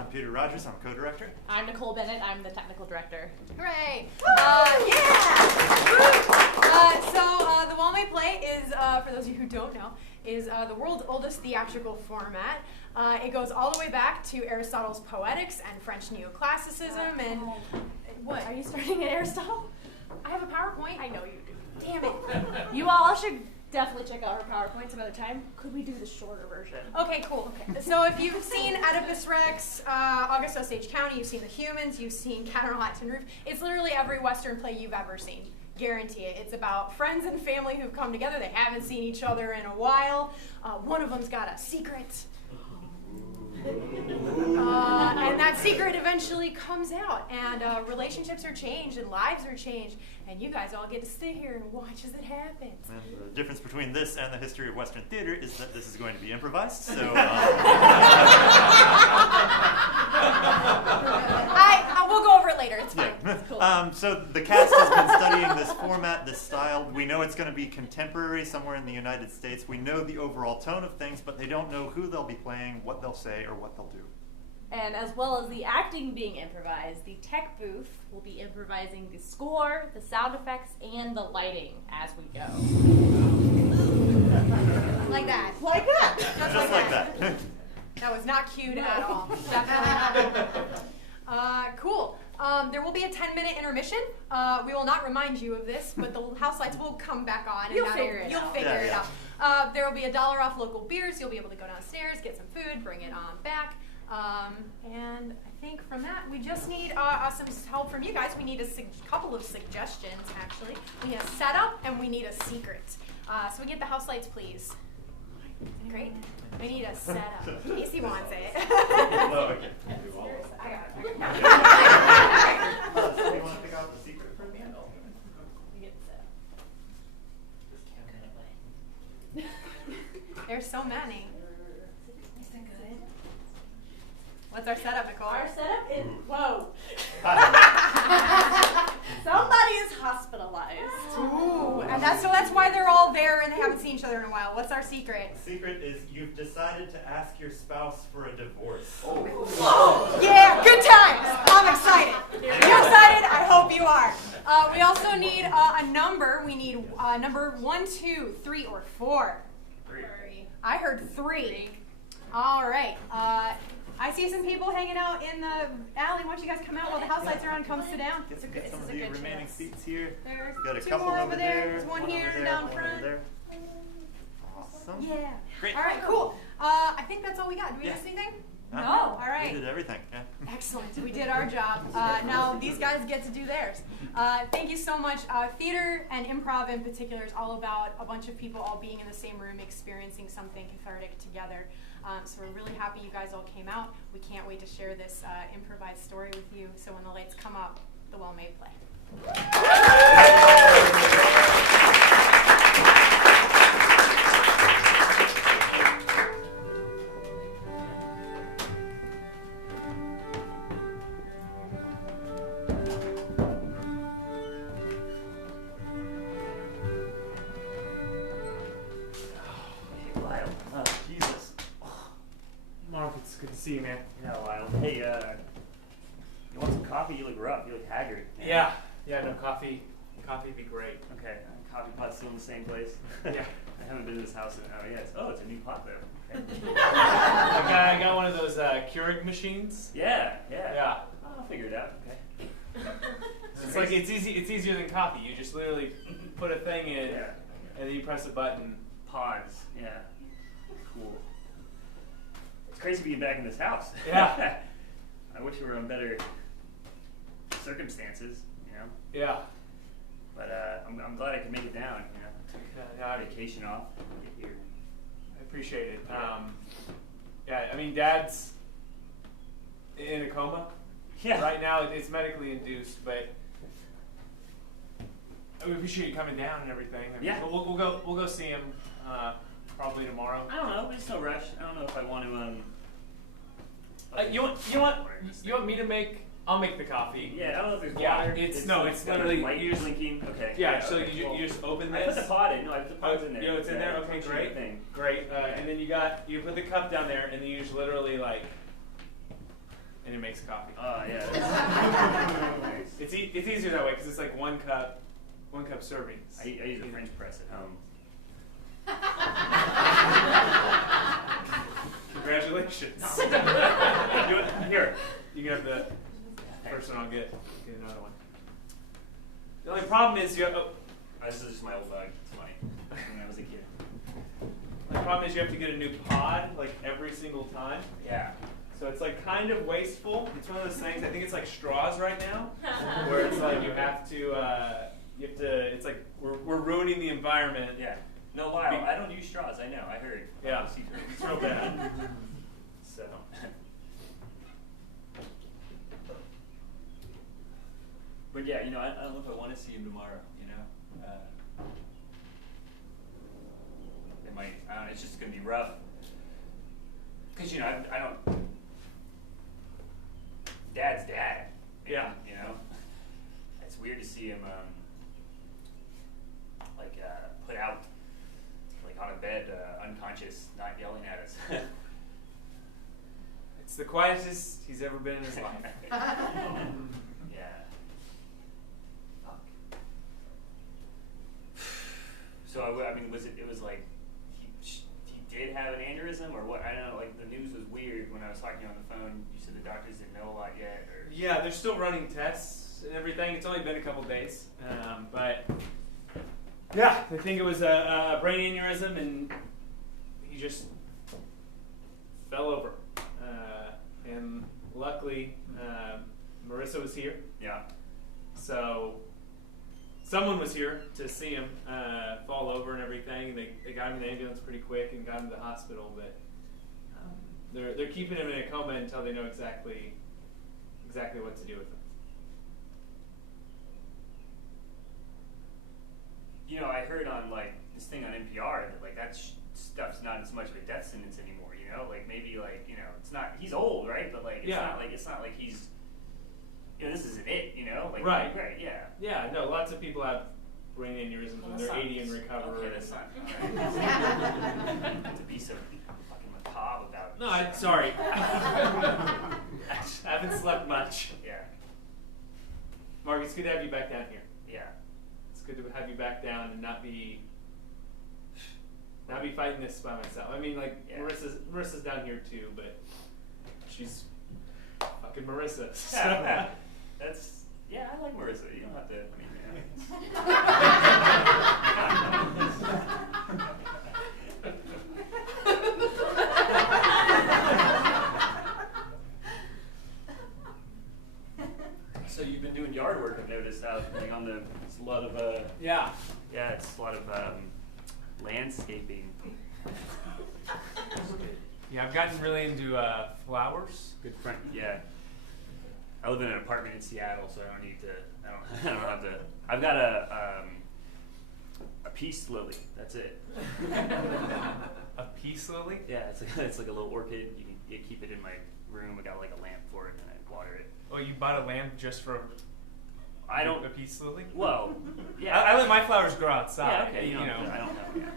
I'm Peter Rogers. I'm co-director. I'm Nicole Bennett. I'm the technical director. Hooray! So the Well Made Play is, for those of you who don't know, is the world's oldest theatrical format. It goes all the way back to Aristotle's Poetics and French Neoclassicism. And what? Are you starting at Aristotle? I have a PowerPoint. I know you do. Damn it. You all should definitely check out her PowerPoint some other time. Could we do the shorter version? Okay, cool. Okay. So if you've seen Oedipus Rex, August Osage County, you've seen The Humans, you've seen Cat on a Hot Tin Roof, it's literally every Western play you've ever seen. Guarantee it. It's about friends and family who've come together. They haven't seen each other in a while. One of them's got a secret. And that secret eventually comes out, and relationships are changed, and lives are changed, and you guys all get to sit here and watch as it happens. And the difference between this and the history of Western theater is that this is going to be improvised. So we'll go over it later. It's fine. yeah. It's cool. So the cast has been studying this format, this style. We know it's going to be contemporary somewhere in the United States. We know the overall tone of things, but they don't know who they'll be playing, what they'll say, or what they'll do. And as well as the acting being improvised, the tech booth will be improvising the score, the sound effects, and the lighting as we go. Like that. Like that. Just like that. That was not cued at all. Definitely not. Cool. There will be a 10-minute intermission. We will not remind you of this, but the house lights will come back on. You'll figure it out. There will be $1 off local beers. You'll be able to go downstairs, get some food, bring it on back. And I think from that, we just need some help from you guys. We need a couple of suggestions, actually. We need a setup, and we need a secret. So we get the house lights, please. Great. We need a setup. Casey wants it. Oh, okay. I got it. So you want to pick out the secret for me? We get the setup. There's so many. What's our setup, Nicole? Our setup is, whoa. Somebody is hospitalized. Ooh, and that's why they're all there and they haven't seen each other in a while. What's our secret? The secret is you've decided to ask your spouse for a divorce. Yeah, good times. I'm excited. You're excited? I hope you are. We also need a number. We need number 1, 2, 3, or 4. 3. I heard 3. All right. I see some people hanging out in the alley. Why don't you guys come out while the house lights are on? Come sit down. Get some of the remaining seats here. There's Got a 2 couple more over there. There's one here over there, down one front. over there. Awesome. Yeah. Great. All right, cool. I think that's all we got. Do we miss anything? No. All right. We did everything. Yeah. Excellent. We did our job. Now these guys get to do theirs. Thank you so much. Theater and improv in particular is all about a bunch of people all being in the same room experiencing something cathartic together. So we're really happy you guys all came out. We can't wait to share this improvised story with you. So when the lights come up, the Well Made Play. It's good to see you, man. Yeah, Lyle. Hey, you want some coffee? You look rough. You look haggard. Yeah, no, coffee would be great. Okay, coffee pot's still in the same place? Yeah. I haven't been to this house in, it's a new pot there. Okay. I got one of those Keurig machines. Yeah. I'll figure it out, okay. It's like, it's easier than coffee. You just literally put a thing in, Yeah. and then you press a button. Pods, yeah. Cool. It's crazy being back in this house. Yeah. I wish we were in better circumstances, Yeah. But I'm glad I could make it down, Took Yeah. vacation off to get here. I appreciate it. I mean, Dad's in a coma. Yeah. Right now, it's medically induced, but we appreciate you coming down and everything. Yeah. We'll go see him probably tomorrow. I don't know. There's no rush. I don't know if I want to. You want me to make? I'll make the coffee. Yeah, I don't know if there's Yeah, water. it's got literally light you just blinking. Okay. Yeah, so okay, you cool. just open I this. put the pot in. No, I put the pods in there. It's in there. Okay, Functional great. Thing. Great. And then you put the cup down there, and then you just literally like and it makes coffee. Yeah. Nice. It's easier that way because it's like one cup servings. I use a French press at home. Congratulations. Here, you can have the first one. I'll get another one. The only problem is you have. This is just my old bag. It's funny. When I was a kid. The problem is you have to get a new pod like every single time. Yeah. So it's like kind of wasteful. It's one of those things. I think it's like straws right now, where it's like you have to. It's like we're ruining the environment. Yeah. No, Lyle, I don't use straws. I know. I heard. Yeah. It's real bad. So. But yeah, you know, I don't know if I want to see him tomorrow. You know, it might. I don't know. It's just gonna be rough. Cause you know, I don't. Dad's dad. Yeah. You know, it's weird to see him put out like on a bed, unconscious, not yelling at us. It's the quietest he's ever been in his life. Yeah. Fuck. So I mean, it was like he did have an aneurysm or what? I don't know. Like the news was weird when I was talking to you on the phone. You said the doctors didn't know a lot yet. Or Yeah, they're still running tests and everything. It's only been a couple days, but yeah, they think it was a brain aneurysm, and he just fell over. And luckily, Marissa was here. Yeah. So someone was here to see him fall over and everything. They got him in the ambulance pretty quick and got him to the hospital, but they're keeping him in a coma until they know exactly what to do with him. You know, I heard on like this thing on NPR that like that stuff's not as much of a death sentence anymore. You know, like maybe like you know it's not. He's old, right? But like it's Yeah. not like he's. You know, this isn't it. You know, like Right. Right. Yeah. Yeah, no, lots of people have brain aneurysms when they're 80 and recover. Okay, that's not. All right. To be so fucking macabre about. No, sorry. I haven't slept much. Yeah. Mark, it's good to have you back down here. Yeah. It's good to have you back down and not be fighting this by myself. I mean, like Yeah. Marissa's down here too, but she's fucking Marissa. So. Yeah. That's I like Marissa. You don't have to. I mean, So you've been doing yard work. I've noticed out like on the. It's a lot of Yeah. Yeah, it's a lot of landscaping. Yeah, I've gotten really into flowers. Good friend. Yeah. I live in an apartment in Seattle, so I don't need to. I don't have to. I've got a peace lily. That's it. A peace lily? Yeah, it's like a little orchid. You keep it in my room. I got like a lamp for it, and I water it. Oh, you bought a lamp just for I don't. a peace lily? Well, yeah. I let my flowers grow outside. Yeah, okay. You know. I don't know.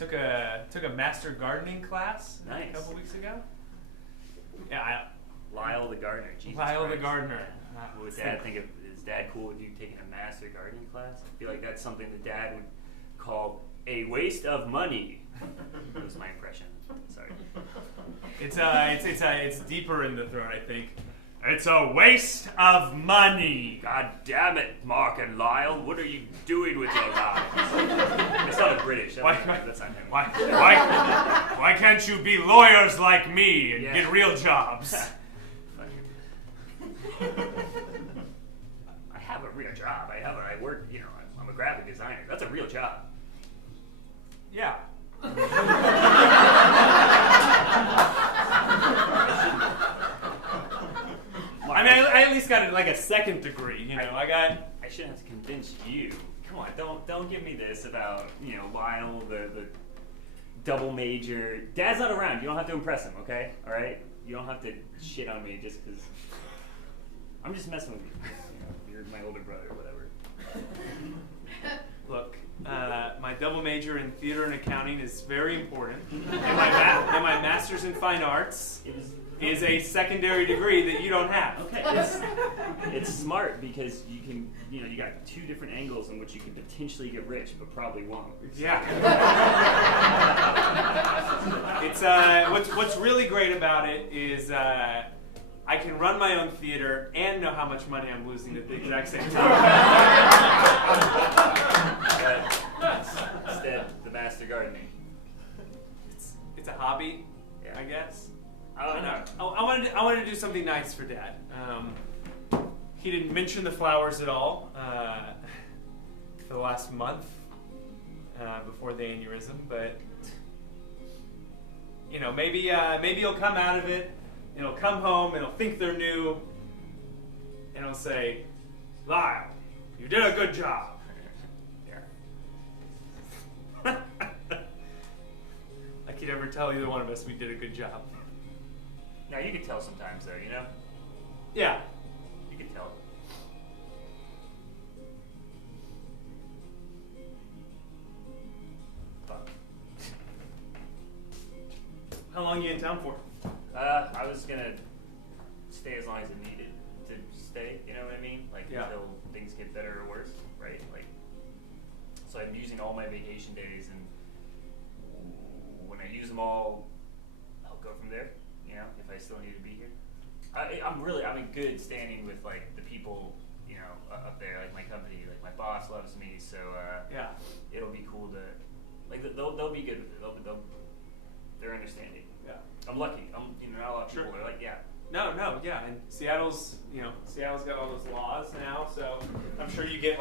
Yeah. Took a master gardening class Nice. a couple weeks ago. Yeah, Lyle the gardener. Jesus Lyle the Christ. gardener. Would Dad think of? Is Dad cool with you taking a master gardening class? I feel like that's something that Dad would call a waste of money. That was my impression. Sorry. It's deeper in the throat, I think. It's a waste of money. God damn it, Mark and Lyle! What are you doing with your lives? It's not a British. That's not him. Why can't you be lawyers like me and Yeah. get real jobs? I have a real job. I work. You know, I'm a graphic designer. That's a real job. Yeah. I mean, I at least got like a second degree. You know, I shouldn't have to convince you. Come on, don't give me this about Lyle the double major. Dad's not around. You don't have to impress him. Okay, all right. You don't have to shit on me just because. I'm just messing with you. You're my older brother, or whatever. Look, my double major in theater and accounting is very important, and my master's in fine arts is a secondary degree that you don't have. Okay, it's smart because you can, you got two different angles in which you can potentially get rich, but probably won't. Yeah. It's what's really great about it is I can run my own theater and know how much money I'm losing at the exact same time. Instead, the master gardening. It's a hobby, Yeah. I guess. Oh no. I wanted to do something nice for Dad. He didn't mention the flowers at all for the last month before the aneurysm, but maybe he'll come out of it, and he'll come home, and he'll think they're new, and he'll say, "Lyle, you did a good job." Like he'd ever tell either one of us we did a good job. Now you can tell sometimes, though. Yeah. You can tell. Fuck. How long are you in town for? I was gonna stay as long as it needed to stay. You know what I mean? Like Yeah. until things get better or worse, right? Like, so I'm using all my vacation days, and when I use them all, I'll go from there. If I still need to be here. I'm in good standing with like the people, up there, like my company, like my boss loves me, so Yeah. it'll be cool to, like they'll be good with it. They're understanding. Yeah. I'm lucky. Not a lot of people Sure. are like, yeah. No, yeah, and Seattle's got all those laws now, so I'm sure you get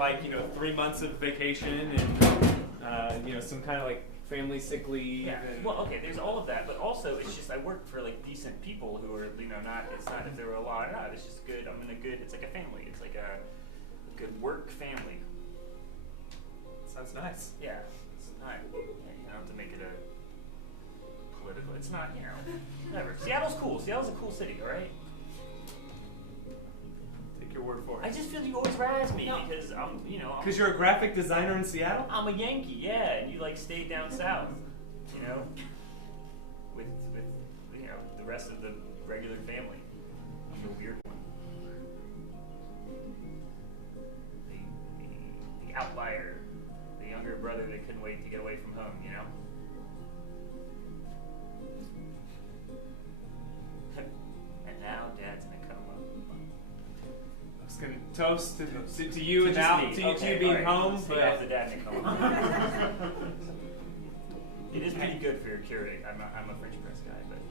3 months of vacation and some kind of like family sick leave. Yeah. And Well, okay, there's all of that, but also it's just I work for like decent people who are it's not if there were a law or not. It's just good. It's like a family. It's like a good work family. sounds nice. Yeah. It's not. You don't have to make it a political. It's not. Whatever. Seattle's cool. Seattle's a cool city. All right. Take your word for I it. just feel you always razz me because I'm. Because you're a graphic designer in Seattle? I'm a Yankee, yeah, and you stay down south, with the rest of the regular family. I'm the weird one, the outlier, the younger brother that couldn't wait to get away from home. And now Dad's in a coma. I was going to toast to you and now to you being home, Stay but off the Dad in a coma. It is pretty good for your Keurig. I'm a French press guy, but.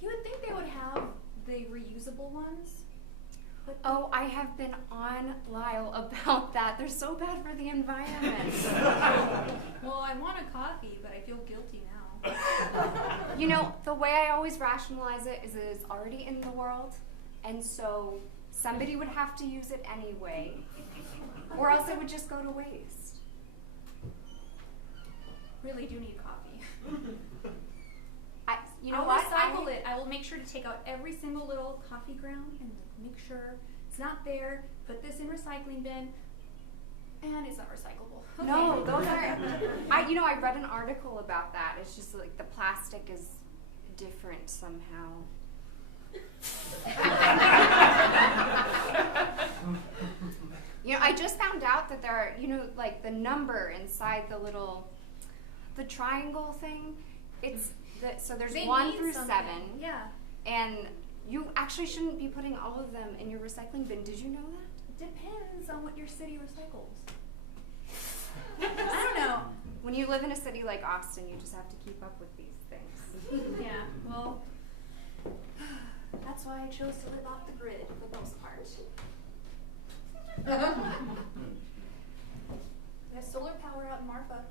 You would think they would have the reusable ones. But Oh, I have been on Lyle about that. They're so bad for the environment. well, I want a coffee, but I feel guilty now. The way I always rationalize it is it's already in the world, and so somebody would have to use it anyway, or else it would just go to waste. Really do need coffee. I'll recycle it. I will make sure to take out every single little coffee ground and make sure it's not there. Put this in recycling bin, and it's not recyclable. Okay. No, those are. I read an article about that. It's just like the plastic is different somehow. I just found out that there are, like the number inside the triangle thing. So there's They 1 mean through something. 7. Yeah. And you actually shouldn't be putting all of them in your recycling bin. Did you know that? It depends on what your city recycles. I don't know. When you live in a city like Austin, you just have to keep up with these things. Yeah, well, that's why I chose to live off the grid for the most part. There's solar power out in Marfa.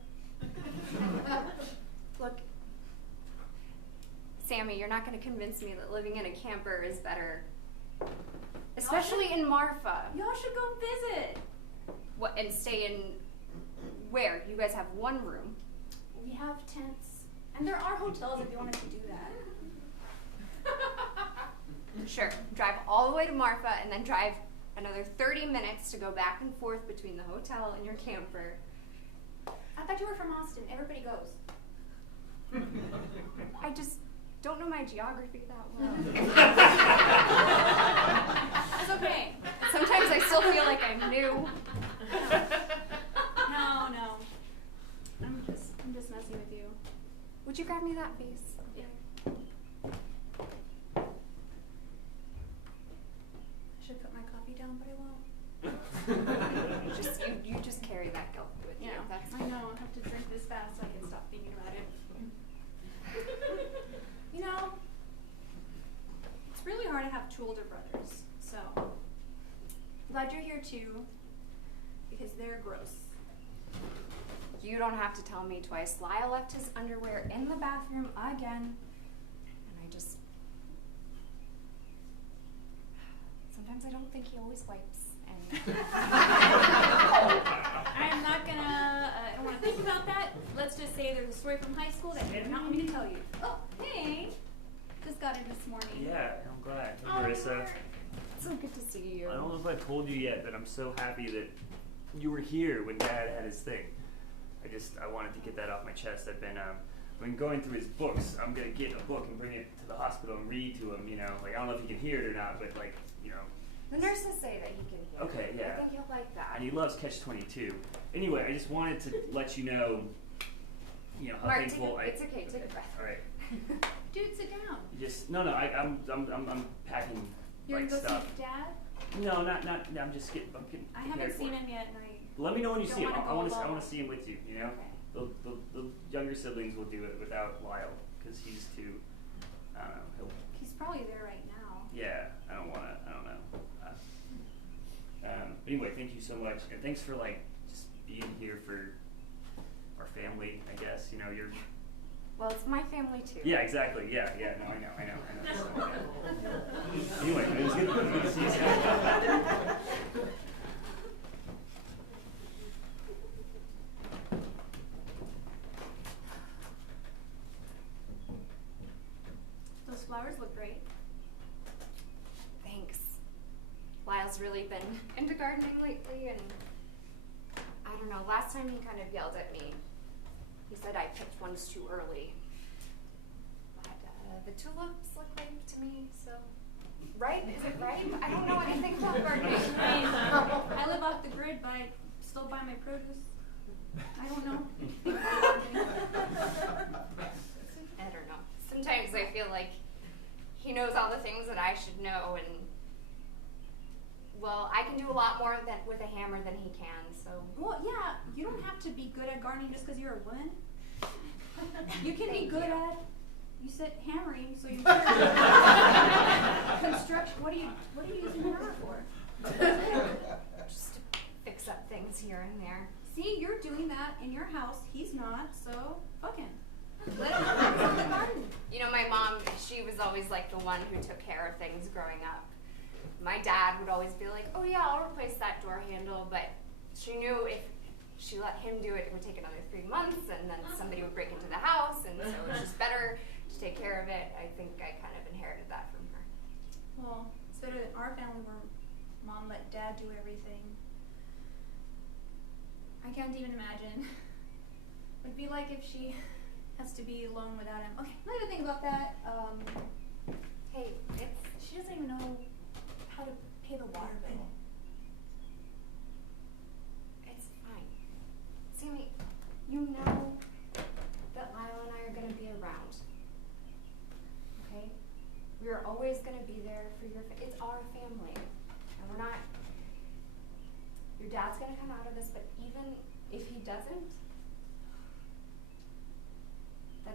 Look, Sammy, you're not going to convince me that living in a camper is better. Especially in Marfa. Y'all should go visit. And stay in where? You guys have one room. We have tents, and there are hotels if you wanted to do that. Sure, drive all the way to Marfa and then drive another 30 minutes to go back and forth between the hotel and your camper. I thought you were from Austin. Everybody goes. I just don't know my geography that well. It's okay. Sometimes I still feel like I'm new. No. I'm just messing with you. Would you grab me that vase? Yeah. I should put my coffee down, but I won't. You just carry that guilt with you. That's I know. I have to drink this fast so I can stop thinking about it. You know, it's really hard to have two older brothers, so glad you're here too, because they're gross. You don't have to tell me twice. Lyle left his underwear in the bathroom again, and I just... Sometimes I don't think he always wipes, and... I am not gonna, I don't want to think about that. Let's just say there's a story from high school that you did not want me to tell you. Oh, hey! Just got it this morning. Yeah, I'm glad. Hey, Oh, Marissa. Mark. It's so good to see you. I don't know if I told you yet, but I'm so happy that you were here when Dad had his thing. I wanted to get that off my chest. I've been going through his books. I'm gonna get a book and bring it to the hospital and read to him. You know, like I don't know if he can hear it or not, but like, you know. The nurses say that he can hear. Okay, yeah. I think he'll like that. And he loves Catch-22. Anyway, I just wanted to let you know, how Mark, thankful it's okay. Take a breath. All right. Dude, sit down. I'm packing You're like gonna go stuff. see Dad? No, not. I'm getting. I haven't prepared seen for it. him yet, and I Let me know when you don't see him. wanna I go want to. I alone. want to see him with you. You know, the younger siblings will do it without Lyle because he's too. I don't know. He's probably there right now. Yeah, I don't want to. I don't know. But anyway, thank you so much, and thanks for just being here for our family. I guess you're. Well, it's my family too. Yeah, exactly. Yeah. No, I know. So, yeah. Anyway, it was good to see you. Those flowers look great. Thanks. Lyle's really been into gardening lately, and I don't know, last time he kind of yelled at me. He said I picked ones too early. But the tulips look ripe to me, so... Ripe? Is it ripe? I don't know anything about gardening. I live off the grid, but I still buy my produce. I don't know. I don't know. Sometimes I feel like he knows all the things that I should know, and well, I can do a lot more with a hammer than he can, so. Well, yeah, you don't have to be good at gardening just because you're a woman. You can be Thank good you. at, you said hammering, so you're construction. What are you using a hammer for? Just to fix up things here and there. See, you're doing that in your house. He's not, so fuck him. Let him focus on the garden. My mom, she was always like the one who took care of things growing up. My dad would always be like, oh yeah, I'll replace that door handle, but she knew if she let him do it, it would take another 3 months, and then somebody would break into the house, and so it was just better to take care of it. I think I kind of inherited that from her. Well, it's better than our family where mom let dad do everything. I can't even imagine. It'd be like if she has to be alone without him. Okay, not even think about that. Hey, She doesn't even know how to pay the water bill. it's fine. Sammy, you know that Lyle and I are going to be around. Okay? We are always going to be there for it's our family. And we're not, your dad's going to come out of this, but even if he doesn't, then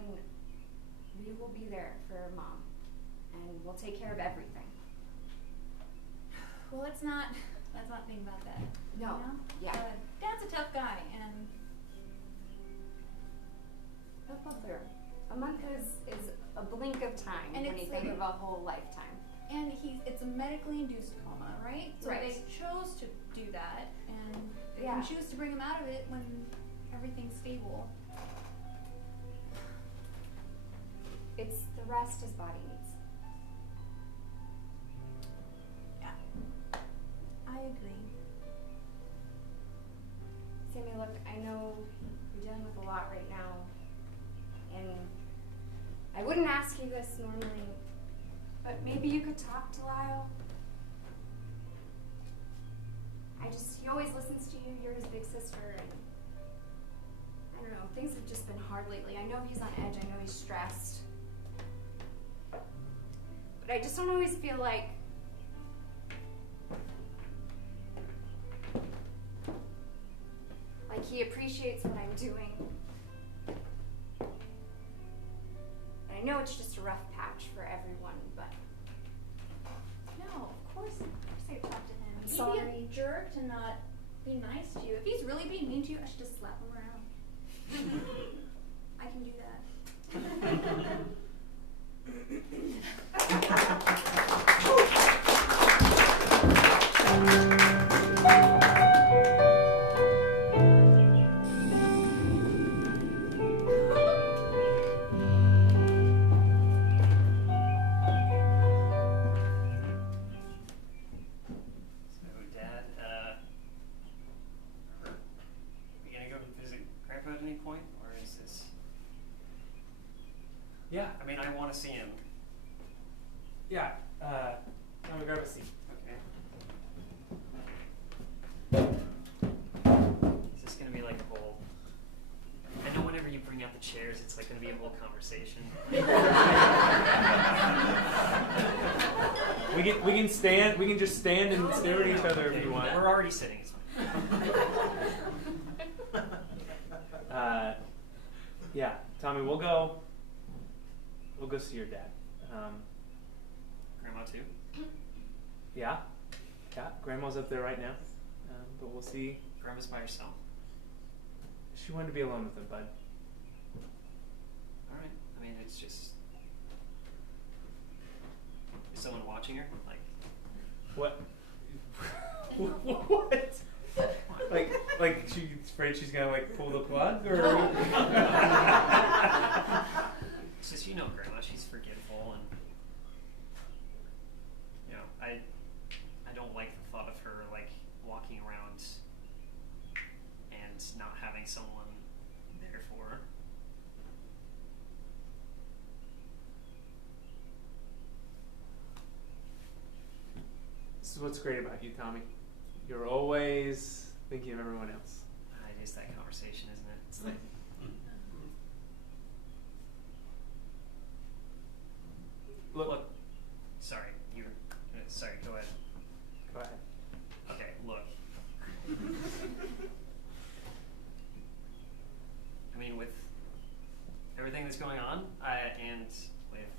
we will be there for mom. And we'll take care of everything. Well, let's not think about that. No, You know? yeah. Dad's a tough guy, and That's not fair. A month is a blink of time And when you it's think like- of a whole lifetime. and it's a medically induced coma, right? So Right. they chose to do that, and they Yeah. can choose to bring him out of it when everything's stable. It's the rest his body needs. Yeah. I agree. Sammy, look, I know you're dealing with a lot right now, and I wouldn't ask you this normally, but maybe you could talk to Lyle. He always listens to you, you're his big sister, and I don't know, things have just been hard lately. I know he's on edge, I know he's stressed. But I just don't always feel like he appreciates what I'm doing. And I know it's just a rough patch for everyone, but No, of course I would talk to him. I'm He'd sorry. be a jerk to not be nice to you. If he's really being mean to you, I should just slap him around. I can do that. So, Dad, we gonna go visit Grandpa at any point, or is this? Yeah. I mean, I want to see him. Yeah. I'm gonna grab a seat. Okay. Is this gonna be like a whole? I know whenever you bring out the chairs, it's like gonna be a whole conversation. We can stand. We can just stand and stare at each other if you want. We're already sitting. It's fine. Yeah, Tommy, we'll go see your dad. Grandma too. Yeah, Grandma's up there right now, but we'll see. Grandma's by herself. She wanted to be alone with him, bud. All right. I mean, it's just. Is someone watching her? Like. What? What? Like she's afraid she's gonna like pull the plug, or? It's just, you know, Grandma, she's forgetful, and you know, I don't like the thought of her like walking around and not having someone there for her. This is what's great about you, Tommy. You're always thinking of everyone else. It is that conversation, isn't it? It's like, look. Sorry, sorry. Go ahead. Go ahead. Okay, look. I mean, with everything that's going on, and with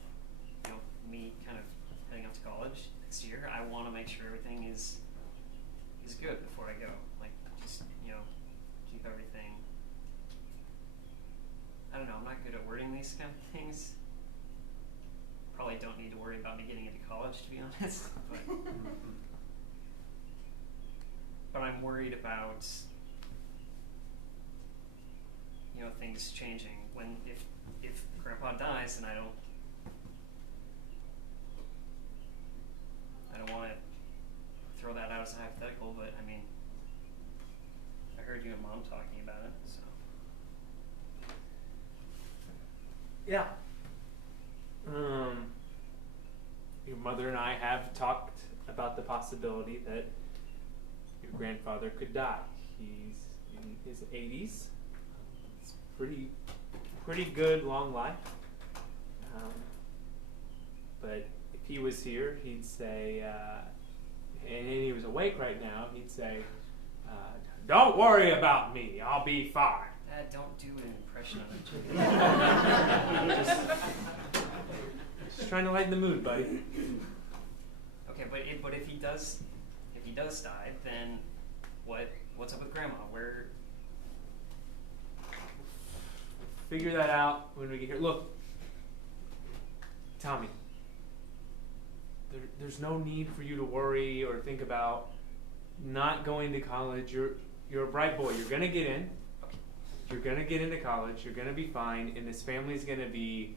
me kind of heading up to college next year, I want to make sure everything is good before I go. Like, just keep everything. I don't know. I'm not good at wording these kind of things. Probably don't need to worry about me getting into college, to be honest. But I'm worried about things changing when if Grandpa dies and I don't want to throw that out as a hypothetical, but I mean, I heard you and Mom talking about it, so. Yeah. Your mother and I have talked about the possibility that your grandfather could die. He's in his 80s. It's pretty good, long life. But if he was here, he'd say, and he was awake right now, he'd say, "Don't worry about me. I'll be fine." Dad, don't do an impression of it. Just trying to lighten the mood, buddy. Okay, but if he does die, then what's up with Grandma? Where? Figure that out when we get here. Look, Tommy, there's no need for you to worry or think about not going to college. You're a bright boy. You're gonna get in. You're gonna get into college. You're gonna be fine, and this family's gonna be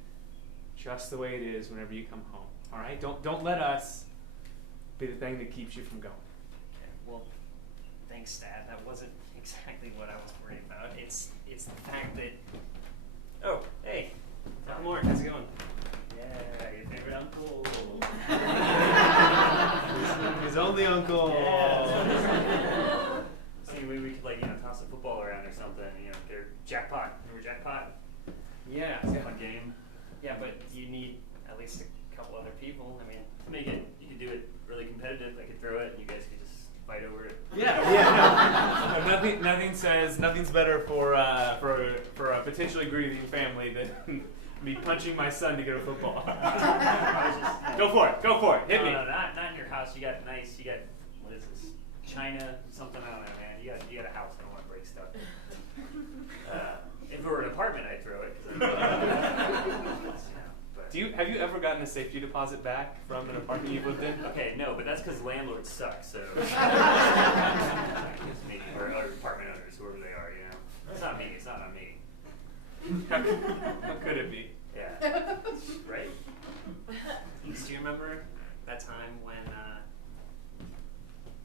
just the way it is whenever you come home. All right? Don't let us be the thing that keeps you from going. Okay, well, thanks, Dad. That wasn't exactly what I was worried about. It's the fact that. Oh, hey, Uncle Mark, how's it going? Yeah, your favorite uncle. His only uncle. Yeah. See, we could toss a football around or something. They're jackpot. Remember jackpot? Yeah. It's a fun game. Yeah, but you need at least a couple other people. I mean, You could do it really competitive. I could throw it, and you guys could just fight over it. Yeah. No, nothing's better for a potentially grieving family than me punching my son to get a football. Go for it. Hit me. No, not in your house. You got what is this? China something, I don't know, man. You got a house. I don't want to break stuff. If it were an apartment, I'd throw it. But Have you ever gotten a safety deposit back from an apartment you've lived in? okay, no, but that's because landlords suck. So it's me or apartment owners, whoever they are. It's not me. It's not on me. How could it be? Yeah. Right. do you remember that time when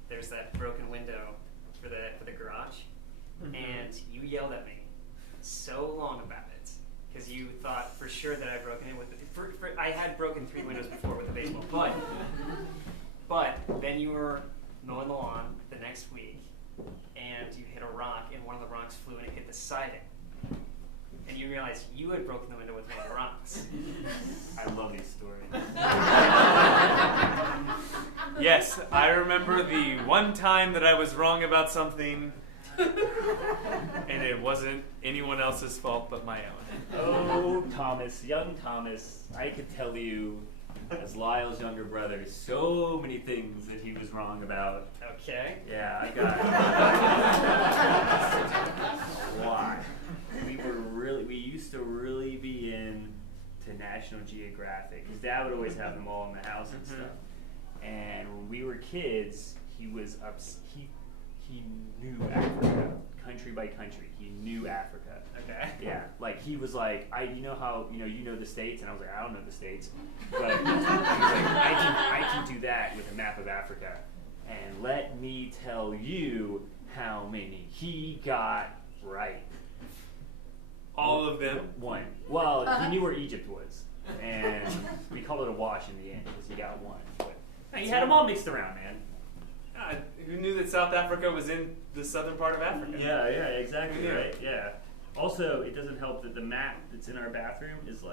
there's that broken window for the garage, and you yelled at me so long about it because you thought for sure that I'd broken it with I had broken 3 windows before with a baseball, but then you were mowing the lawn the next week, and you hit a rock, and one of the rocks flew and it hit the siding. And you realized you had broken the window with one of the rocks. I love these stories. Yes, I remember the one time that I was wrong about something, and it wasn't anyone else's fault but my own. Oh, Thomas, young Thomas, I could tell you, as Lyle's younger brother, so many things that he was wrong about. Okay. Yeah, I got it. Why? We used to really be into National Geographic. His dad would always have them all in the house and stuff. And when we were kids, he knew Africa, country by country. He knew Africa. Okay. Yeah, he was like, you know the States, and I was like, I don't know the States, but he was like, I can do that with a map of Africa, and let me tell you how many he got right. All of them? One. Well, he knew where Egypt was, and we called it a wash in the end because he got one. But he had them all mixed around, man. Who knew that South Africa was in the southern part of Africa? Yeah, exactly, right? Yeah. Also, it doesn't help that the map that's in our bathroom is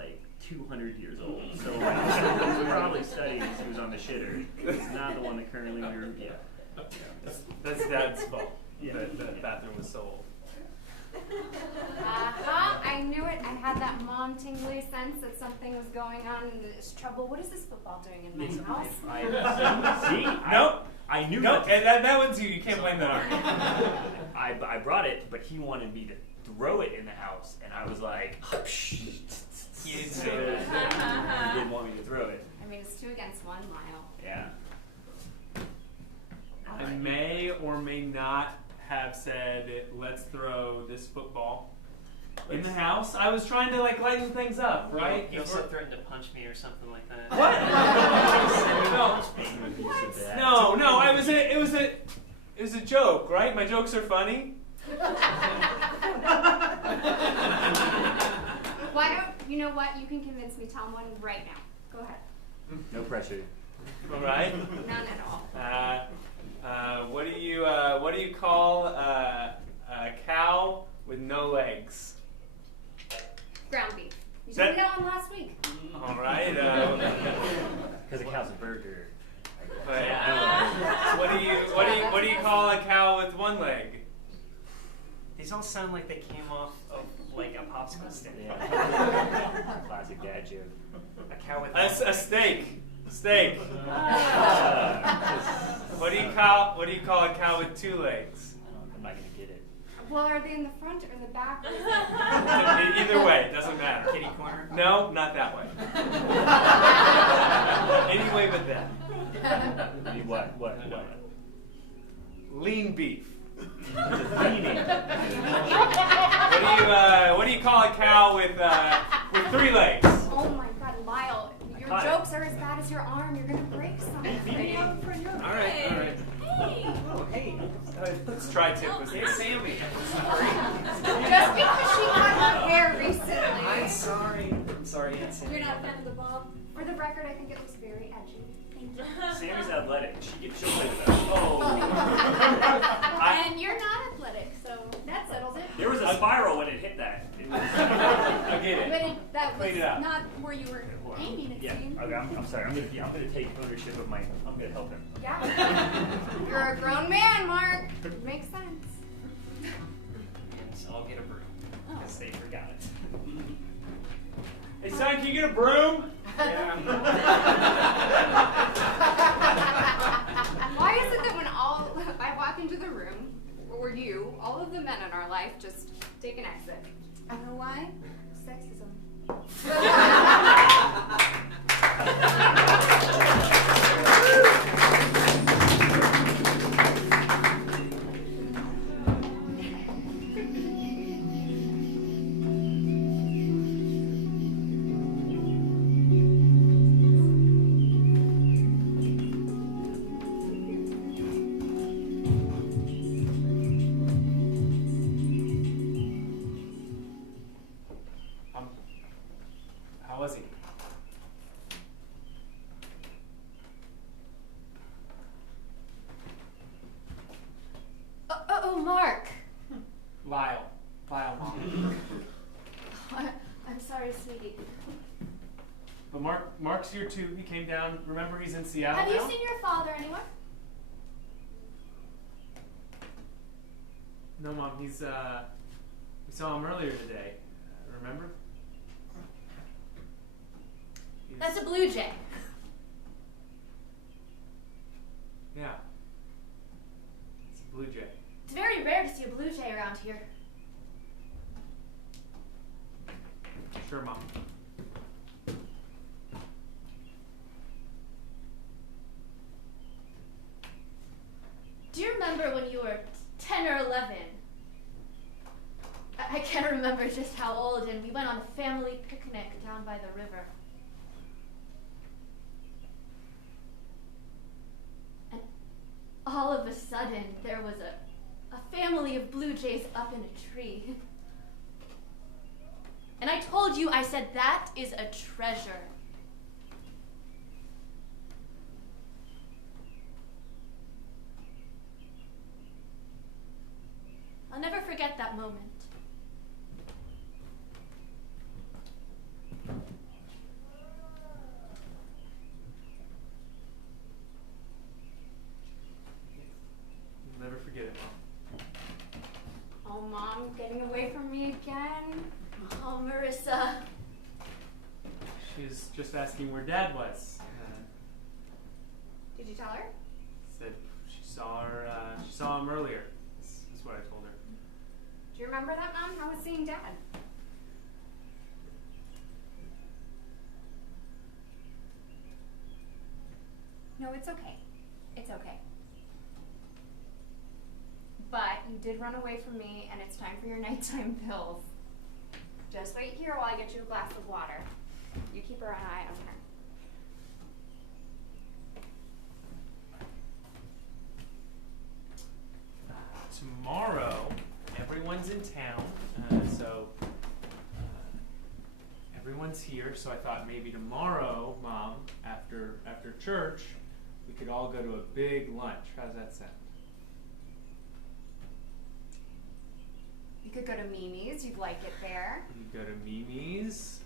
200 years old. So he was probably studying as he was on the shitter. It's not the one that currently we're, That's Dad's fault. Yeah. The bathroom was so old. I knew it. I had that mom tingly sense that something was going on and there's trouble. What is this football doing in my house? I knew No, that. and that one's you. You can't blame that on me. I brought it, but he wanted me to throw it in the house, and I was like, He didn't so, say that. he didn't want me to throw it. I mean, it's 2 against 1, Lyle. Yeah. I may or may not have said, let's throw this football in the house. I was trying to lighten things up, right? You also threatened to punch me or something like that. What? No, it was a joke, right? My jokes are funny. You know what? You can convince me. Tell one right now. Go ahead. No pressure. All right. None at all. What do you call a cow with no legs? Ground beef. You That- did that one last week. All right. Because a cow's a burger. What do you call a cow with one leg? These all sound like they came off of a popsicle stick. Yeah. Classic dad joke. A cow with A steak. Steak. What do you call a cow with 2 legs? I'm not gonna get it. Well, are they in the front or the back? Either way, it doesn't matter. kitty corner. No, not that way. Any way but that. What? Lean beef. Leaning. What do you call a cow with 3 legs? Oh my God, Lyle. Your Hi. jokes are as bad as your arm. You're gonna break something. All right, all right. Hey! Oh, hey. Let's try tip with Hey, Sammy. Just because she cut her hair recently. I'm sorry. I'm sorry, Aunt Sammy. You're not a fan of the bob? For the record, I think it looks very edgy. Thank you. Sammy's athletic. She'll play with us. Oh. And you're not athletic, so that settles it. There was a spiral when it hit that. It was, I get But it. that was Clean it up. not where you were aiming, it yeah. seemed. Okay, I'm sorry. I'm gonna take ownership of I'm gonna help him. Yeah. You're a grown man, Mark. Makes sense. And I'll get a broom. Because they forgot it. Hey, son, can you get a broom? Why is it that when I walk into the room, or you, all of the men in our life just take an exit? I know why? Sexism. How was he? Oh, Mark. Lyle, Mom. I'm sorry, sweetie. But Mark's here too. He came down. Remember, he's in Seattle Have you now? seen your father anywhere? No, Mom. He's we saw him earlier today. Remember? He's- That's a blue jay. Yeah. It's a blue jay. It's very rare to see a blue jay around here. Sure, Mom. Do you remember when you were 10 or 11? I can't remember just how old, and we went on a family picnic down by the river. And all of a sudden, there was a family of blue jays up in a tree. And I told you, I said, that is a treasure. I'll never forget that moment. You'll never forget it, Mom. Oh, Mom, getting away from me again. Oh, Marissa. She was just asking where Dad was. Did you tell her? Said she saw him earlier. That's what I told her. Do you remember that, Mom? How was seeing Dad? No, it's okay. It's okay. But you did run away from me, and it's time for your nighttime pills. Just wait here while I get you a glass of water. You keep an eye on her. Tomorrow, everyone's in town, so everyone's here. So I thought maybe tomorrow, Mom, after church, we could all go to a big lunch. How does that sound? You could go to Mimi's. You'd like it there. We could go to Mimi's.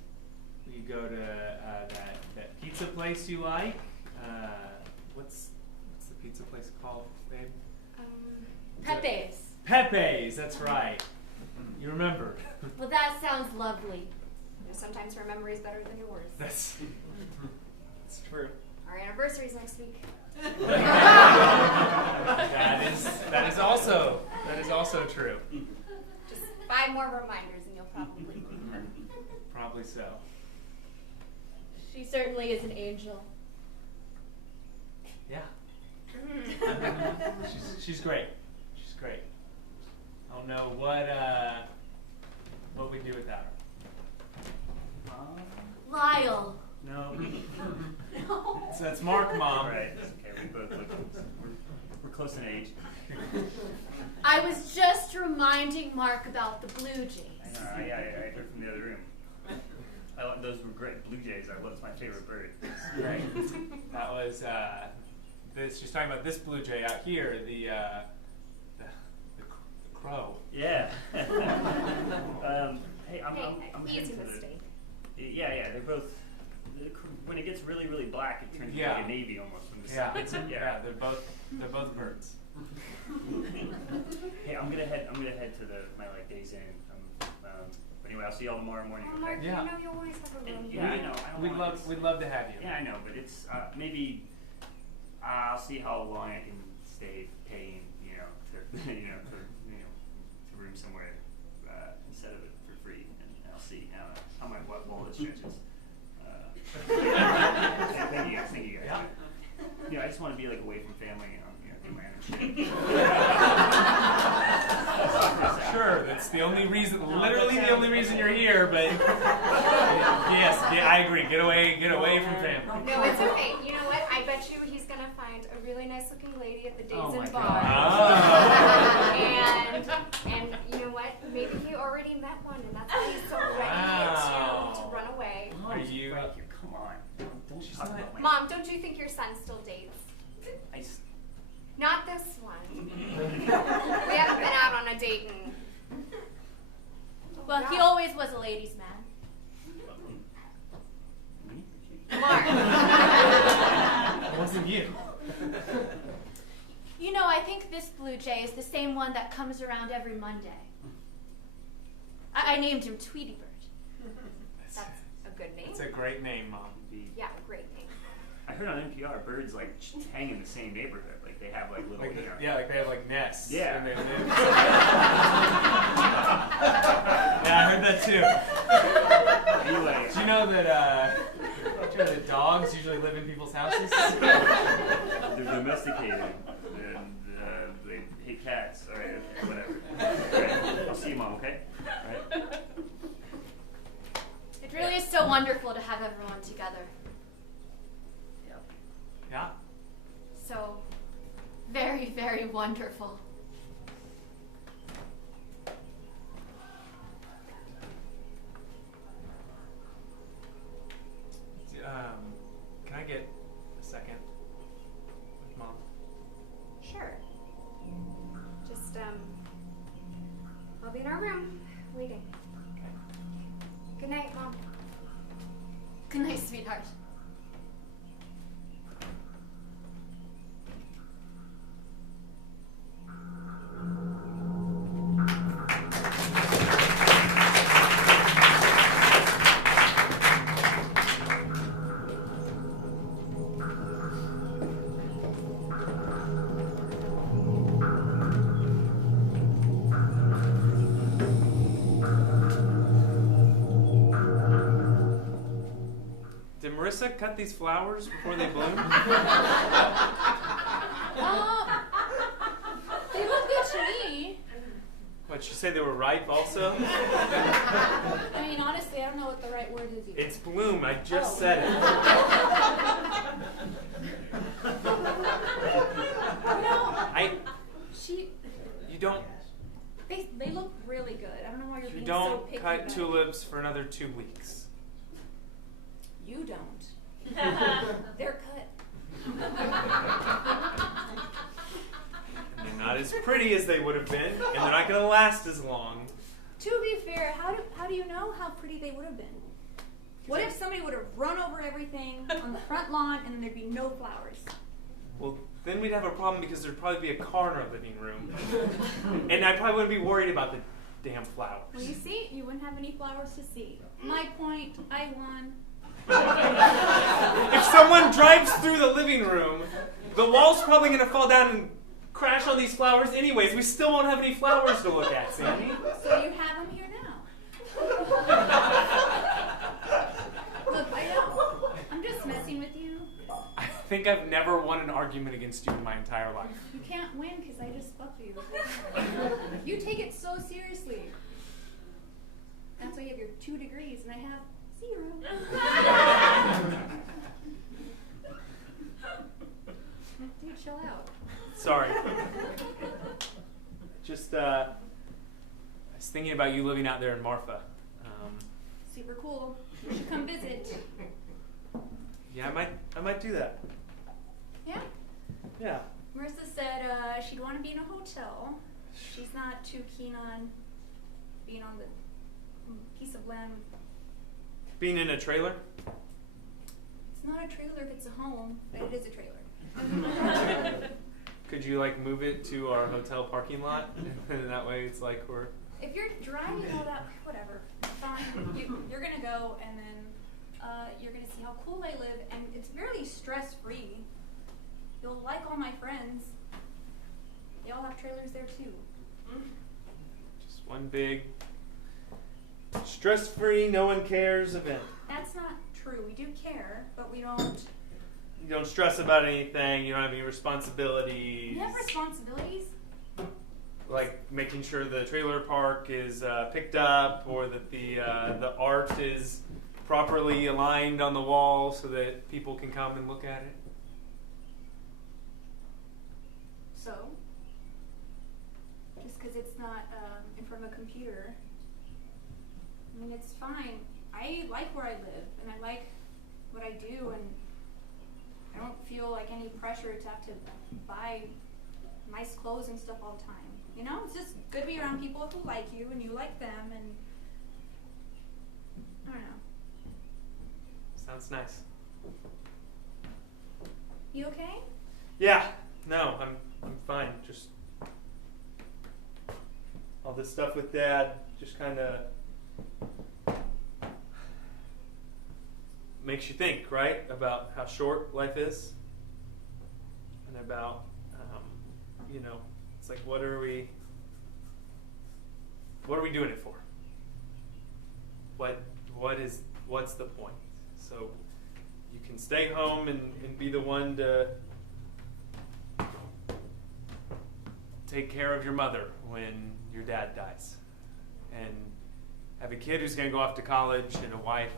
We could go to that pizza place you like. What's the pizza place called, babe? Pepe's. Pepe's. That's right. You remember? Well, that sounds lovely. You know, sometimes her memory is better than yours. That's true. Our anniversary's next week. That is also true. Just 5 more reminders and you'll probably remember. Probably so. She certainly is an angel. Yeah. She's great. She's great. I don't know what we'd do without her. Lyle. No. That's Mark, Mom. Right. Okay, we both look. We're close in age. I was just reminding Mark about the Blue Jays. I know. I heard from the other room. Those were great. Blue Jays are what's my favorite bird. Right. That was this. She's talking about this blue jay out here, the crow. Yeah. Hey, I'm easy into the- mistake. Yeah. They're both. When it gets really, really black, it turns into Yeah. like a navy almost from the Yeah. sides. Yeah. They're both birds. Hey, I'm gonna head to my days in. But anyway, I'll see y'all tomorrow morning. Oh, Okay? Mark, Yeah. you know you always have a room. Yeah, I know. I don't We'd want love to have you. Yeah, I know, but it's maybe I'll see how long I can stay paying, to to room somewhere instead of it for free, and I'll see how my wallet stretches. Thank you guys. Yeah. I just want to be away from family and do my own shit. Sure, that's the only reason, literally the only reason you're here, but yes, I agree. Get away from family. No, it's okay. You know what? I bet you he's gonna find a really nice looking lady at the Days Oh my Inn bar. God. And you know what? Maybe he already met one, and that's why he's so ready to run away. Are you? Come on. Don't talk about my... Mom, don't you think your son still dates? Not this one. We haven't been out on a date in... Well, he always was a ladies' man. Mark. It wasn't you. You know, I think this Blue Jay is the same one that comes around every Monday. I named him Tweety Bird. That's a good name. It's a great name, Mom. Yeah, great name. I heard on NPR birds hang in the same neighborhood. They have little They have nests. Yeah. And they live. Yeah, I heard that too. Anyway, Do you know that dogs usually live in people's houses? they're domesticated and they hate cats. All right, whatever. All right, I'll see you, Mom. Okay. All right. It really is so wonderful to have everyone together. Yeah. So very, very wonderful. Can I get a second with Mom? Sure. Just, I'll be in our room waiting. Okay. Good night, Mom. Good night, sweetheart. Did Marissa cut these flowers before they bloom? They look good to me. But she said they were ripe also? I mean, honestly, I don't know what the right word is either. It's bloom. I just said it. You don't. They look really good. I don't know why you're You being so don't picky cut about it. tulips for another 2 weeks. You don't. They're cut. And they're not as pretty as they would have been, and they're not going to last as long. To be fair, how do you know how pretty they would have been? What if somebody would have run over everything on the front lawn and there'd be no flowers? Well, then we'd have a problem because there'd probably be a car in our living room. And I probably wouldn't be worried about the damn flowers. Well, you see, you wouldn't have any flowers to see. My point, I won. If someone drives through the living room, the wall's probably going to fall down and crash on these flowers anyways. We still won't have any flowers to look at, Sammy. So you have them here now. Look, I know. I'm just messing with you. I think I've never won an argument against you in my entire life. You can't win because I just fucked you. You take it so seriously. That's why you have your 2 degrees and I have 0. chill out. Sorry. Just, I was thinking about you living out there in Marfa. Super cool. You should come visit. Yeah, I might do that. Yeah. Yeah. Marissa said she'd want to be in a hotel. She's not too keen on being on the piece of land. Being in a trailer? It's not a trailer if it's a home, but it is a trailer. Could you like move it to our hotel parking lot? And that way it's like we're... If you're driving all that, whatever, fine. You're gonna go, and then you're gonna see how cool I live, and it's really stress-free. You'll like all my friends. They all have trailers there too. Just one big stress-free, no one cares event. That's not true. We do care, but we don't. You don't stress about anything. You don't have any responsibilities. We have responsibilities. Like making sure the trailer park is picked up, or that the art is properly aligned on the wall so that people can come and look at it. So, just because it's not in front of a computer, I mean, it's fine. I like where I live, and I like what I do, and I don't feel like any pressure to have to buy nice clothes and stuff all the time. You know, it's just good to be around people who like you, and you like them, and I don't know. Sounds nice. You okay? Yeah. No, I'm fine. Just all this stuff with Dad just kind of makes you think, right, about how short life is, and about you know, it's like what are we doing it for? What's the point? So you can stay home and be the one to take care of your mother when your dad dies, and have a kid who's going to go off to college, and a wife.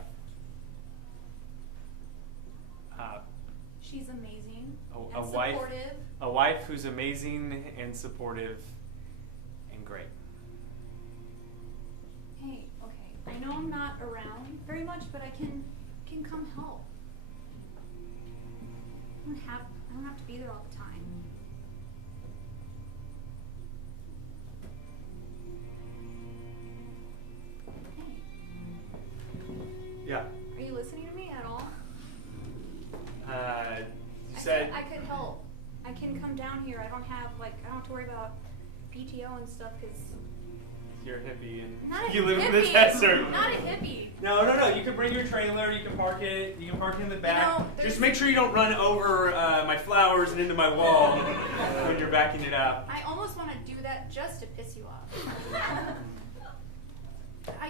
She's amazing A and wife, supportive. a wife who's amazing and supportive and great. Hey, okay. I know I'm not around very much, but I can come help. I don't have to be there all the time. Hey, Yeah. are you listening to me at all? You said I could help. I can come down here. I don't have to worry about PTO and stuff because you're a hippie and not a you live hippie. in the desert. Not a hippie. No. You can bring your trailer. You can park it. You can park it in the back. You know, Just make sure you don't run over my flowers and into my wall when you're backing it out. I almost want to do that just to piss you off. I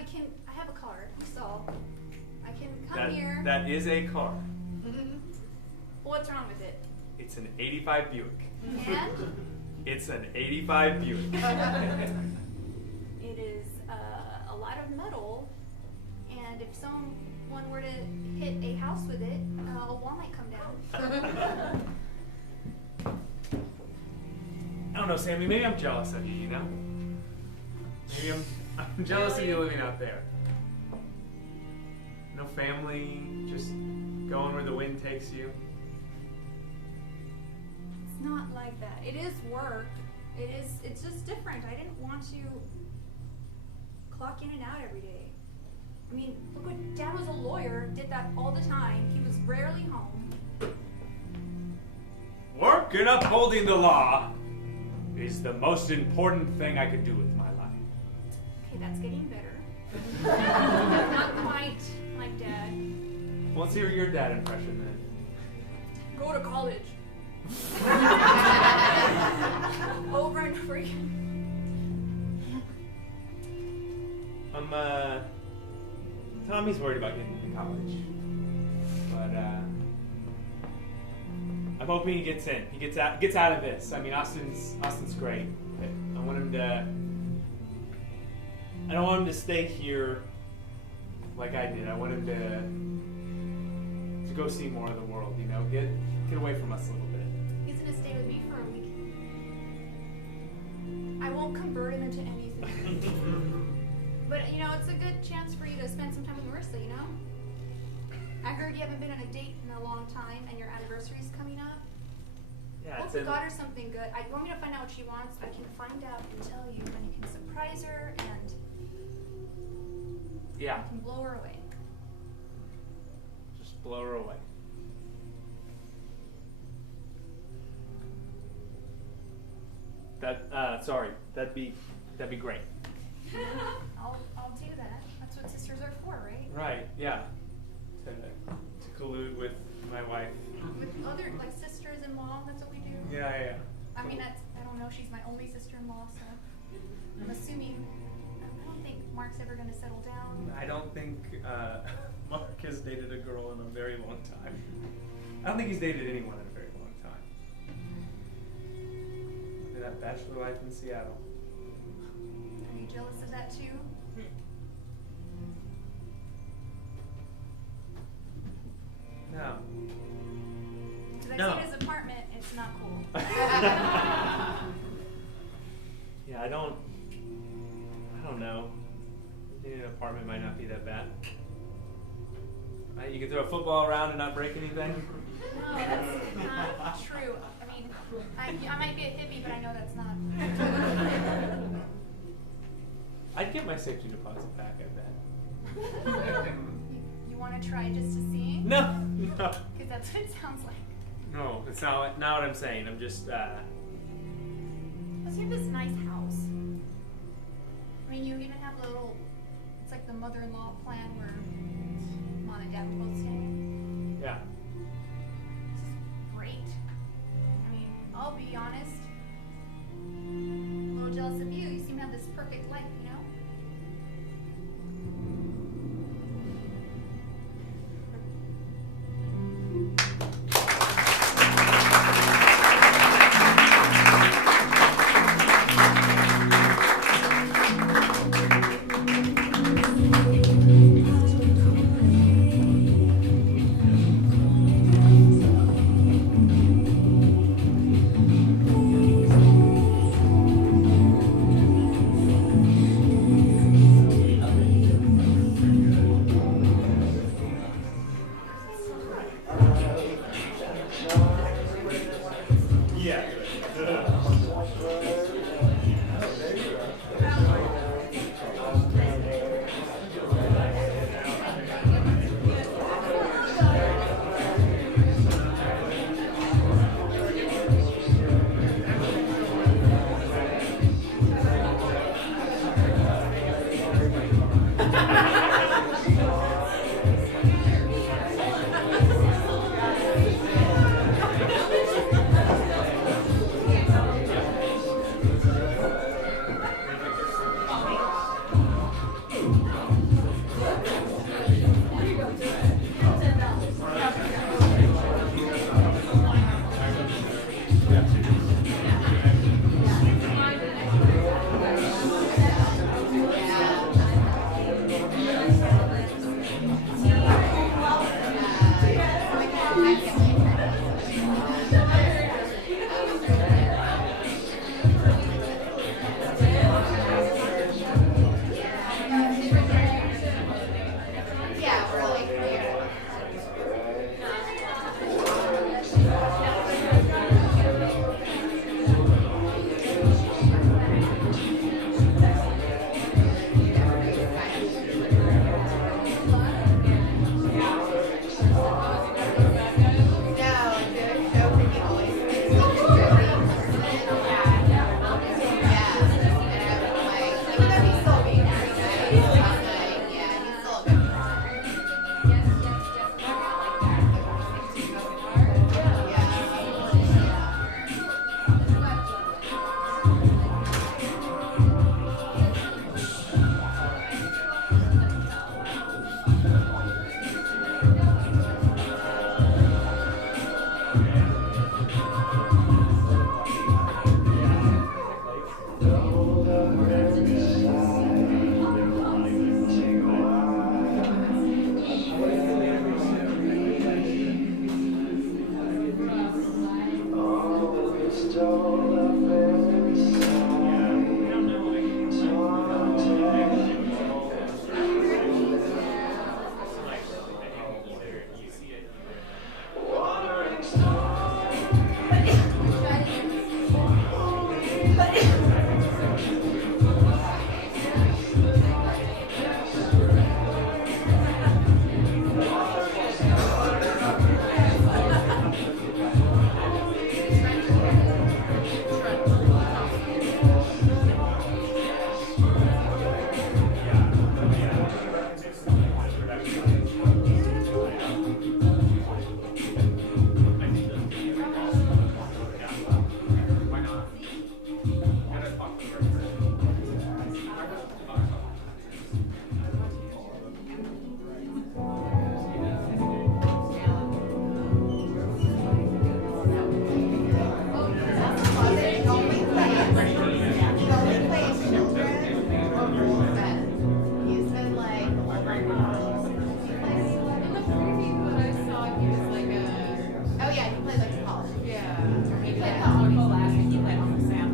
have a car, so I can come here. That is a car. What's wrong with it? It's an 85 Buick. And It's an 85 Buick. it is a lot of metal, and if someone were to hit a house with it, a wall might come down. I don't know, Sammy. Maybe I'm jealous of you. You know? Maybe I'm jealous of you living out there. No family, just going where the wind takes you. It's not like that. It is work. It's just different. I didn't want to clock in and out every day. I mean, look what Dad was a lawyer, did that all the time. He was rarely home. Work and upholding the law is the most important thing I could do with my life. Okay, that's getting better. Not quite like Dad. Well, let's hear your dad impression then. Go to college. Over and over again. Tommy's worried about getting into college, but I'm hoping he gets in. He gets out of this. I mean, Austin's great. But I want him to. I don't want him to stay here like I did. I want him to go see more of the world. You know, get away from us a little bit. He's reason to stay with me for a week. I won't convert him into anything. But, you know, it's a good chance for you to spend some time with Marissa, you know? I heard you haven't been on a date in a long time and your anniversary's coming up. Yeah, Hope it's you in, got her something good. You want me to find out what she wants? I can find out and tell you, and you can surprise her and yeah, you can blow her away. just blow her away. Sorry, that'd be great. I'll do that. That's what sisters are for, right? Right, yeah. To collude with my wife. With other, like, sisters-in-law, that's what we do. Yeah. I mean, I don't know, she's my only sister-in-law, so I'm assuming, I don't think Mark's ever gonna settle down. I don't think Mark has dated a girl in a very long time. I don't think he's dated anyone in a very long time. Look at that bachelor life in Seattle. Are you jealous of that too? No. Because No. I see his apartment, it's not cool. Yeah, I don't know. Maybe an apartment might not be that bad. You can throw a football around and not break anything. No, that's not true. I mean, I might be a hippie, but I know that's not. I'd get my safety deposit back, I bet. You want to try just to see? No. Because that's what it sounds like. No, it's not what I'm saying. I'm just, Plus, you have this nice house. I mean, you even have a little, it's like the mother-in-law plan where mom and dad will both stay. yeah. This is great. I mean, I'll be honest. A little jealous of you. You seem to have this perfect life, you know?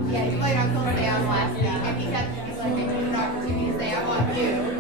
Yeah, you played Uncle Sam last week, and he got he's like, an opportunity to say, I want you.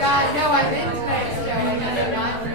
God, no, I've been to Mexico. I know not for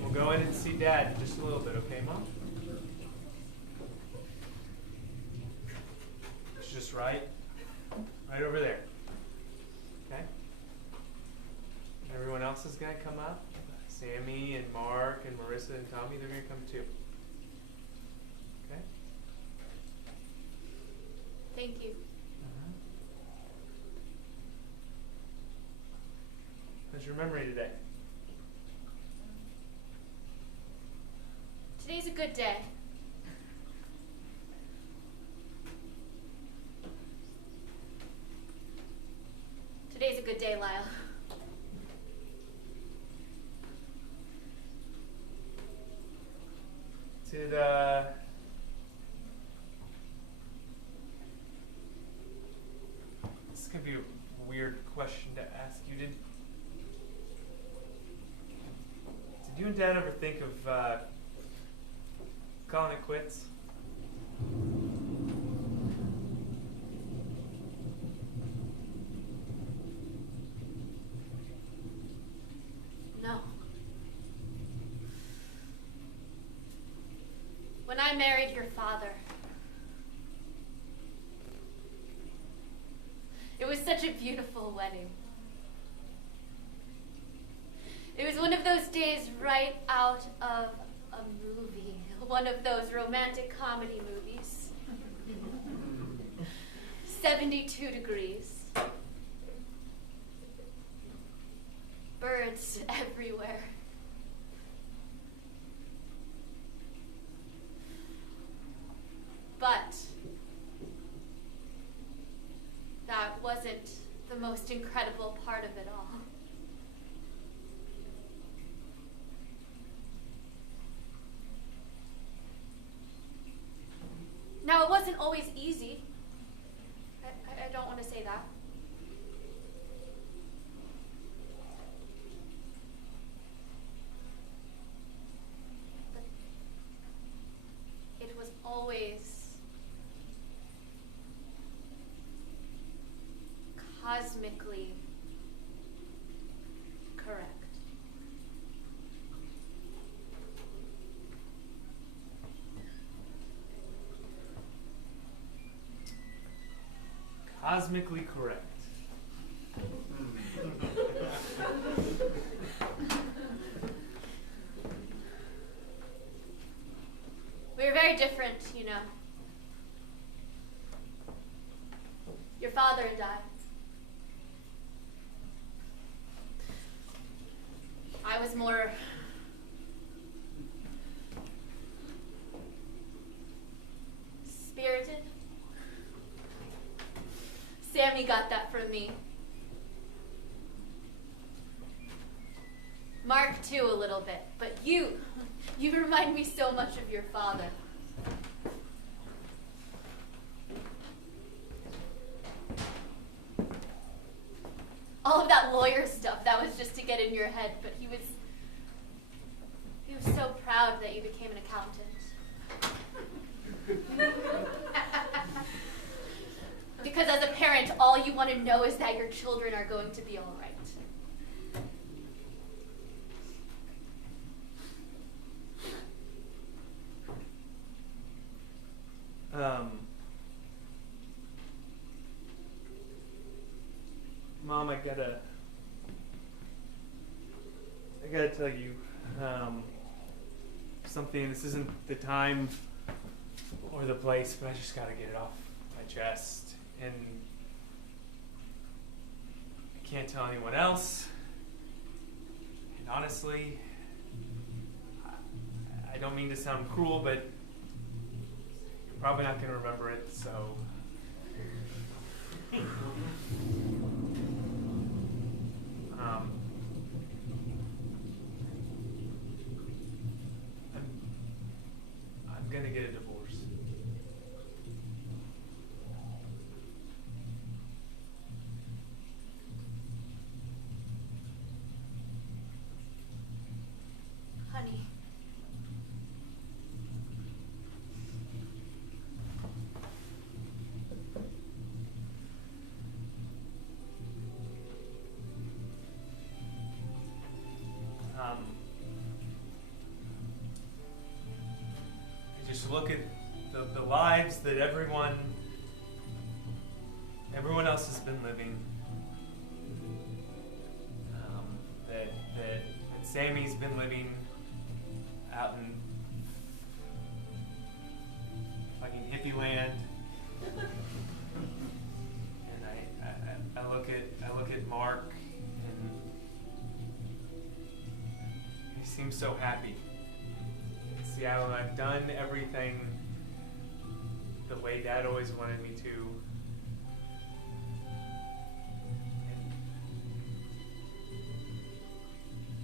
We'll go in and see Dad in just a little bit, okay, Mom? It's just right over there. Okay? Everyone else is going to come up. Sammy and Mark and Marissa and Tommy, they're going to come too. Okay? Thank you. How's your memory today? Today's a good day. Today's a good day, Lyle. Did, this could be a weird question to ask you. Did you and Dad ever think of, calling it quits? No. When I married your father, it was such a beautiful wedding. It was one of those days right out of a movie, one of those romantic comedy movies. 72 degrees. Birds everywhere. But that wasn't the most incredible part of it all. wasn't always easy. I don't want to say that. But it was always cosmically correct. Cosmically correct. We were very different, you know. Your father and I. I was more spirited. Sammy got that from me. Mark too, a little bit. But you remind me so much of your father. All of that lawyer stuff, that was just to get in your head, but he was so proud that you became an accountant. Because as a parent, all you want to know is that your children are going to be all right. Mom, I gotta tell you something. This isn't the time or the place, but I just gotta get it off my chest. And I can't tell anyone else. And honestly, I don't mean to sound cruel, but you're probably not gonna remember it, so. I'm gonna get a divorce. Honey. Just look at the lives that everyone else has been living. That Sammy's been living out in fucking hippie land. And I look at Mark, and he seems so happy. Seattle, and I've done everything the way Dad always wanted me to.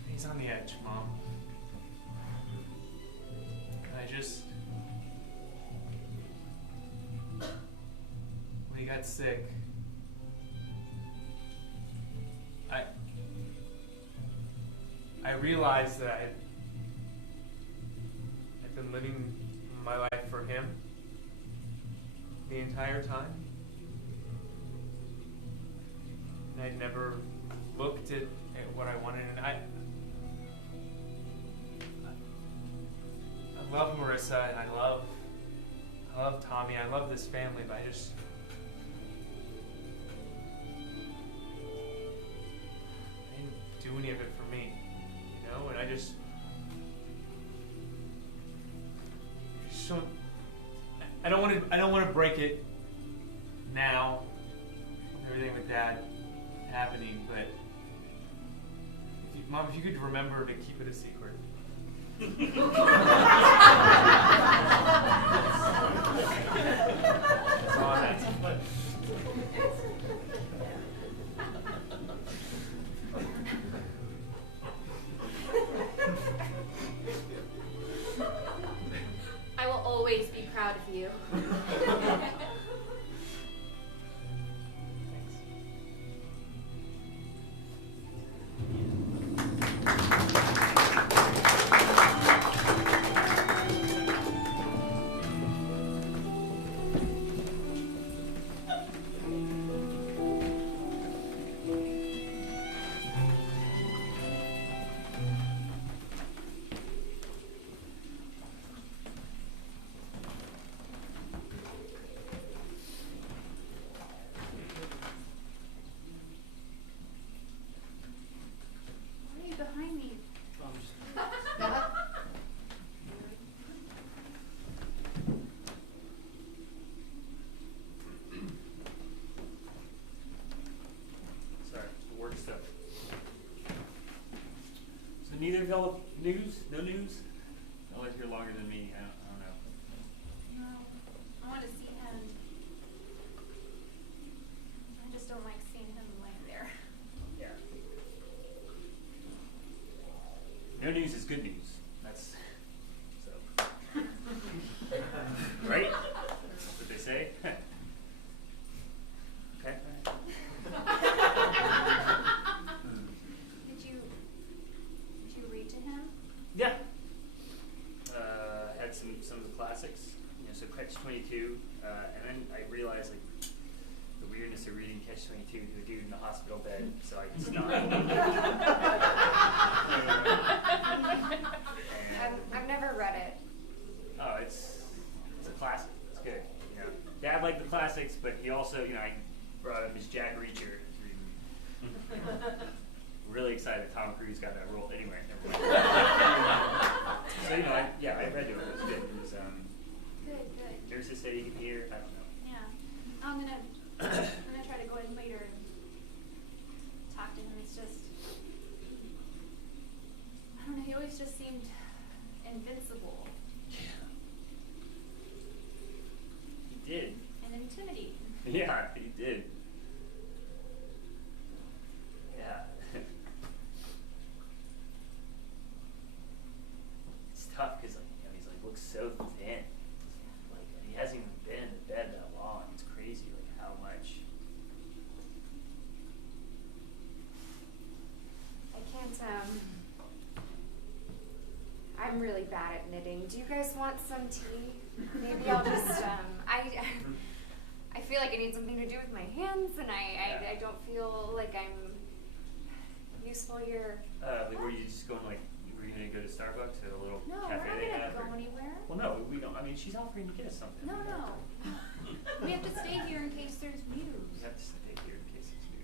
And he's on the edge, Mom. And I just... when he got sick, I realized that I've been living my life for him the entire time. And I never looked at what I wanted. And I love Marissa, and I love Tommy. I love this family, but I didn't do any of it for me, you know. And I just I don't want to break it now with everything with Dad happening, but Mom, if you could remember to keep it a secret. That's all I'm asking. I will always be proud of you. neither of y'all news? No news? Y'all live here longer than me. I don't know. No, I want to see him. I just don't like seeing him laying there. Yeah. No news is good news. That's so. Right? That's what they say. Okay. Did you read to him? Yeah. Had some of the classics. You know, so Catch-22, and then I realized like the weirdness of reading Catch-22 to a dude in the hospital bed, so I stopped. I've never read it. Oh, it's a classic. It's good. You know, Dad liked the classics, but he also, you know, I brought him his Jack Reacher. Really excited that Tom Cruise got that role. Anyway, never mind. So you know, I read it. It was good. It was Good. There's a steady here. I don't know. Yeah. I'm gonna try to go in later and talk to him. It's just, I don't know. He always just seemed invincible He did. and intimidating. Yeah, he did. Yeah. It's tough because like, you know, he's like looks so thin. Like he hasn't even been in bed that long. It's crazy like how much. I can't, I'm really bad at knitting. Do you guys want some tea? Maybe I'll just, I feel like I need something to do with my hands, and I don't feel like I'm useful here. Like were you just going like, were you gonna go to Starbucks or a little No, we're cafe not they gonna have? go or- anywhere. Well, no, we don't. I mean, she's offering to get us something. No. We have to stay here in case there's We news. have to stay here in case it's news.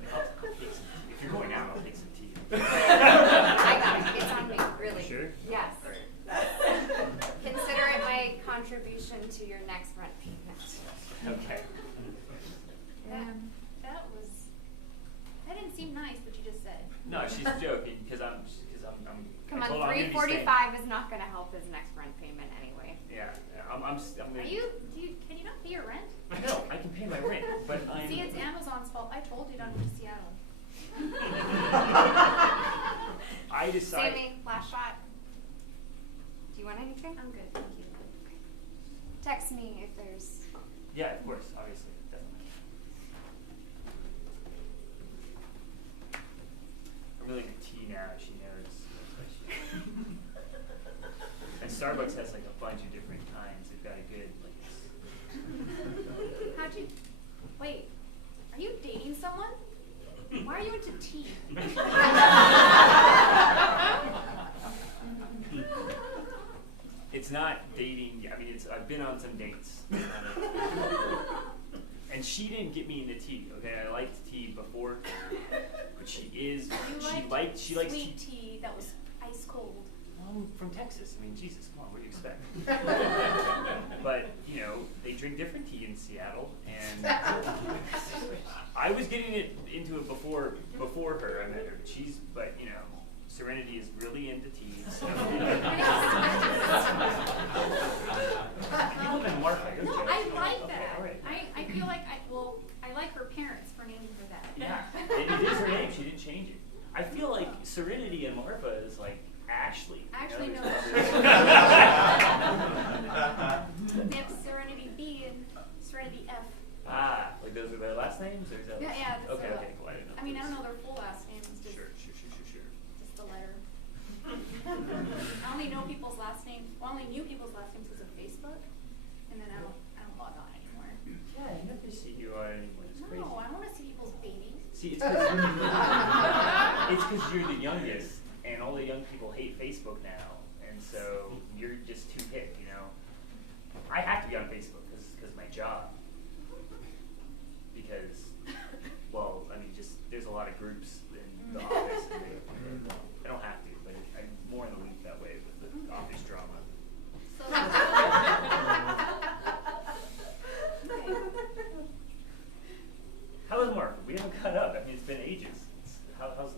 I'll take some tea. If you're going out, I'll take some tea. I got it. It's on me, really. Sure? Yes. Consider it my contribution to your next rent payment. Okay. That didn't seem nice what you just said. No, she's joking because I'm. Come I told on, her I'm gonna be staying- $345 is not going to help his next rent payment anyway. Yeah, I'm Are gonna. can you not pay your rent? No, I can pay my rent, but I'm. See, it's Amazon's fault. I told you not to go to Seattle. I decided. Sammy, last shot. Do you want anything? I'm good, thank you. Text me if there's... Yeah, of course, obviously, definitely. I'm really into tea now. She knows. And Starbucks has like a bunch of different kinds. They've got a good like. How'd you... Wait, are you dating someone? Why are you into tea? It's not dating. I mean, I've been on some dates, and she didn't get me into tea. Okay, I liked tea before, but she likes sweet tea. tea that was ice cold. I'm from Texas. I mean, Jesus, come on, what do you expect? But you know, they drink different tea in Seattle, and I was getting into it before her. I met her. But you know. Serenity is really into tea. So. You live in Marfa, don't No, you? I like Okay, that. all right. I feel like I like her parents for naming her that. Yeah, it is her name. She didn't change it. I feel like Serenity in Marfa is like Ashley. Actually, you know, no. there's We have Serenity B and Serenity F. Ah, like those are their last names, or is that? Yeah, yeah. that's Okay, the- okay, cool. I didn't know. I mean, I don't know their full last names. Just, Sure. just the letter. I only know people's last names. Well, I only knew people's last names because of Facebook, and then I don't log on anymore. Yeah, I never see you on anymore. It's crazy. No, I want to see people's babies. See, it's because you're the youngest, and all the young people hate Facebook now, and so you're just too hip, you know. I have to be on Facebook because my job. Because, well, I mean, just there's a lot of groups in the office, and I don't have to, but I'm more in the loop that way with the office drama. So, How is Mark? We haven't caught up. I mean, it's been ages. How's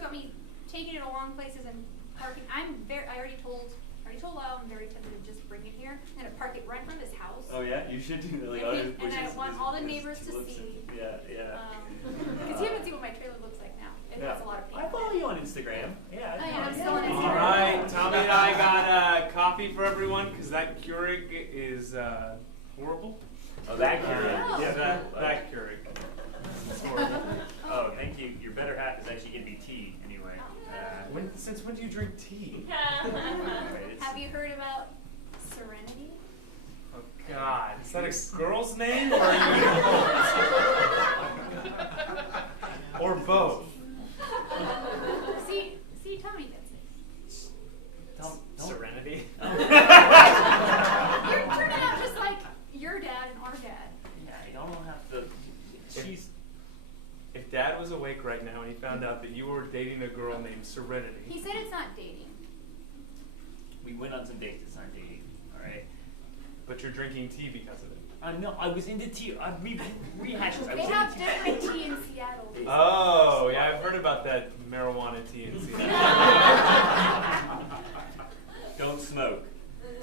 about me taking it along places and parking. I already told Lyle I'm very tempted to just bring it here. I'm gonna park it right in front of his house. Oh yeah, you should do that. Like, And I want all the neighbors to see. Yeah. Because you haven't seen what my trailer looks like now. It has a lot of I paint. follow you on Instagram. Yeah. Oh, yeah, I'm still on Instagram. All right, Tommy and I got coffee for everyone because that Keurig is horrible. Oh, that Keurig. Yeah, that Keurig. It's horrible. Oh, thank you. Your better half is actually gonna be tea anyway. Since when do you drink tea? Have you heard about Serenity? Oh God, is that a girl's name or are you or both? See, Tommy gets it. Serenity. You're turning out just like your dad and our dad. Yeah, you don't have to. If Dad was awake right now and he found out that you were dating a girl named Serenity. He said it's not dating. We went on some dates. It's not dating. All right. But you're drinking tea because of it. No, I was into tea. We rehashed this. They have different tea in Seattle. Oh, yeah, I've heard about that marijuana tea in Seattle. Don't smoke,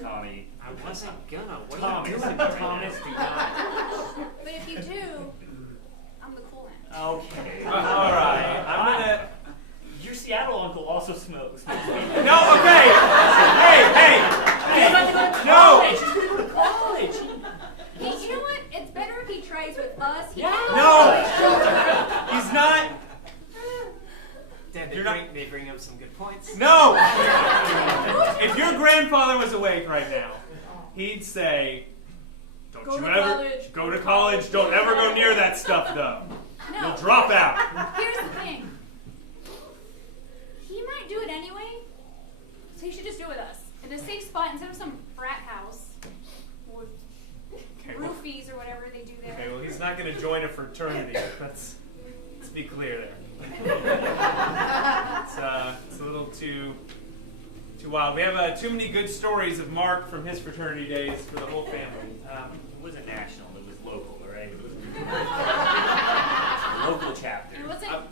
Tommy. I wasn't gonna. What Thomas, are you doing? Thomas, do not. But if you do, I'm the cool one. Okay. All right, I'm gonna. Your Seattle uncle also smokes. No, okay. Hey. No. He's gonna go to college. Hey, you know what? It's better if he tries with us. He No. He's not. Dad, they bring up some good points. No. If your grandfather was awake right now, he'd say, "Don't Go you to ever college. go to college? Don't ever go near that stuff, though. No. You'll drop out." Here's the thing. He might do it anyway, so he should just do it with us. In a safe spot instead of some frat house with roofies or whatever they do there. Okay, well, he's not going to join a fraternity. Let's be clear there. It's a little too wild. We have too many good stories of Mark from his fraternity days for the whole family. It wasn't national. It was local, all right? It was a local chapter. It wasn't an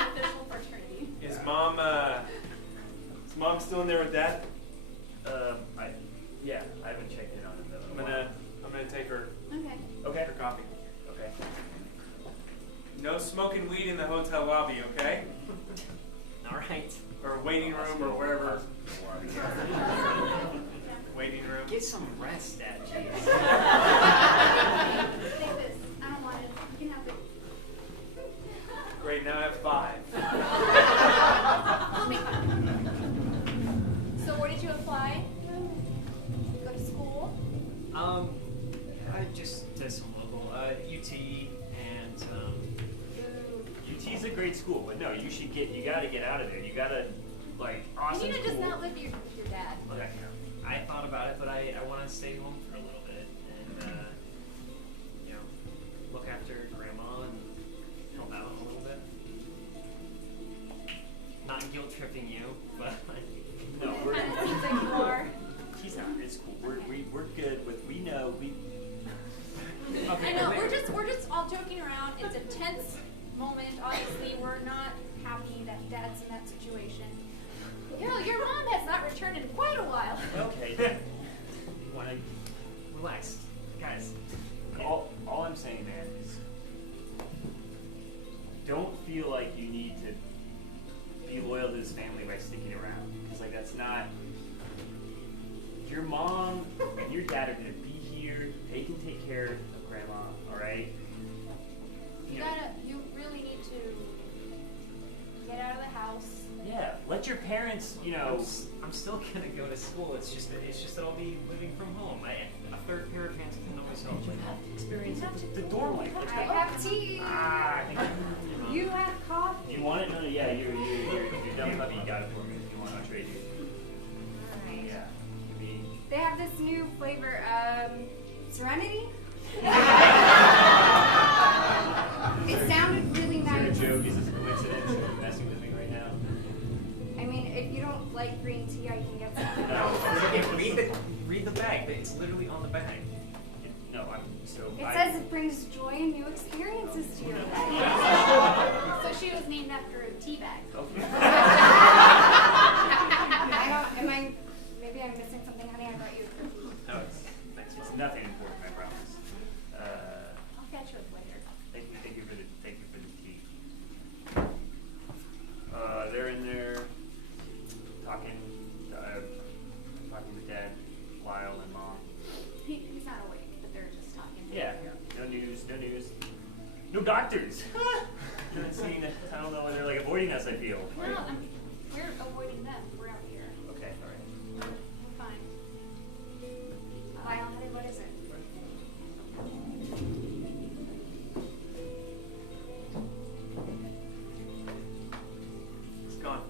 official fraternity. Is mom still in there with Dad? Yeah, I haven't checked in on it though. I'm gonna take her Okay. her coffee. Okay. No smoking weed in the hotel lobby, okay? All right. Or waiting room or wherever. Waiting room. Get some rest, Dad. Jeez. Take this. I don't want it. You can have it. Great, now I have 5. So where did you apply? Go to school? I just did some local UT and UT's a great school, but no, you gotta get out of there. You gotta, awesome You need to just school. not live with your dad. okay. I thought about it, but I want to stay home for a little bit and look after Grandma and help out a little bit. Not guilt tripping you, but No, It kind of seems like you are. he's not. It's cool. We're good with. We know. I know. We're just all joking around. It's a tense moment. Obviously, we're not happy that Dad's in that situation. You know, your mom has not returned in quite a while. Okay. Then. you want to relax, guys. All I'm saying, man, is don't feel like you need to be loyal to this family by sticking around. Because, that's not... Your mom and your dad are going to be here. They can take care of Grandma, all right? You really need to get out of the house. Yeah, let your parents, I'm still gonna go to school. It's just that I'll be living from home. A third pair of hands can always help. you have to experience the dorm life. I have tea. You have coffee. You want it? No, yeah, you're dumb puppy. You got it for me. If you want, I'll trade you. Alright. Yeah. They have this new flavor, Serenity? It sounded really nice. Is there a joke? Is this a coincidence? You're messing with me right now? I mean, if you don't like green tea, I can get some. Okay, read the bag. It's literally on the bag. No, It says it brings joy and new experiences to your life. So she was named after a tea bag. Okay. Maybe I'm missing something, honey. I brought you a cookie. No, it's nothing important, I promise. I'll catch you later. Thank you for the tea. They're in there talking with Dad, Lyle, and Mom. He's not awake, but they're just talking. Yeah. No news. No doctors. Haven't seen. I don't know when they're like avoiding us. I feel. No, we're avoiding them. We're out here. Okay. All right. We're fine. Lyle, honey, what is it? It's gone.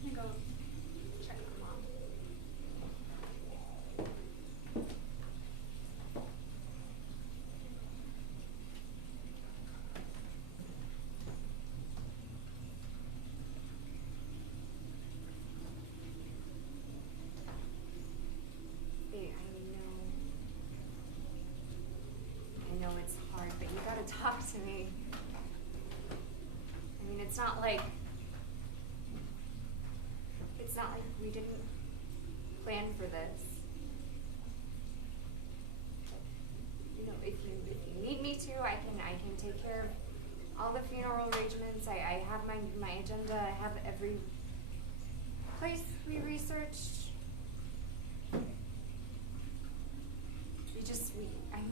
I'm gonna go check on Mom. Hey, I know it's hard, but you gotta talk to me. I mean, it's not like we didn't plan for this. You know, if you need me to, I can take care of all the funeral arrangements. I have my agenda. I have every place we researched.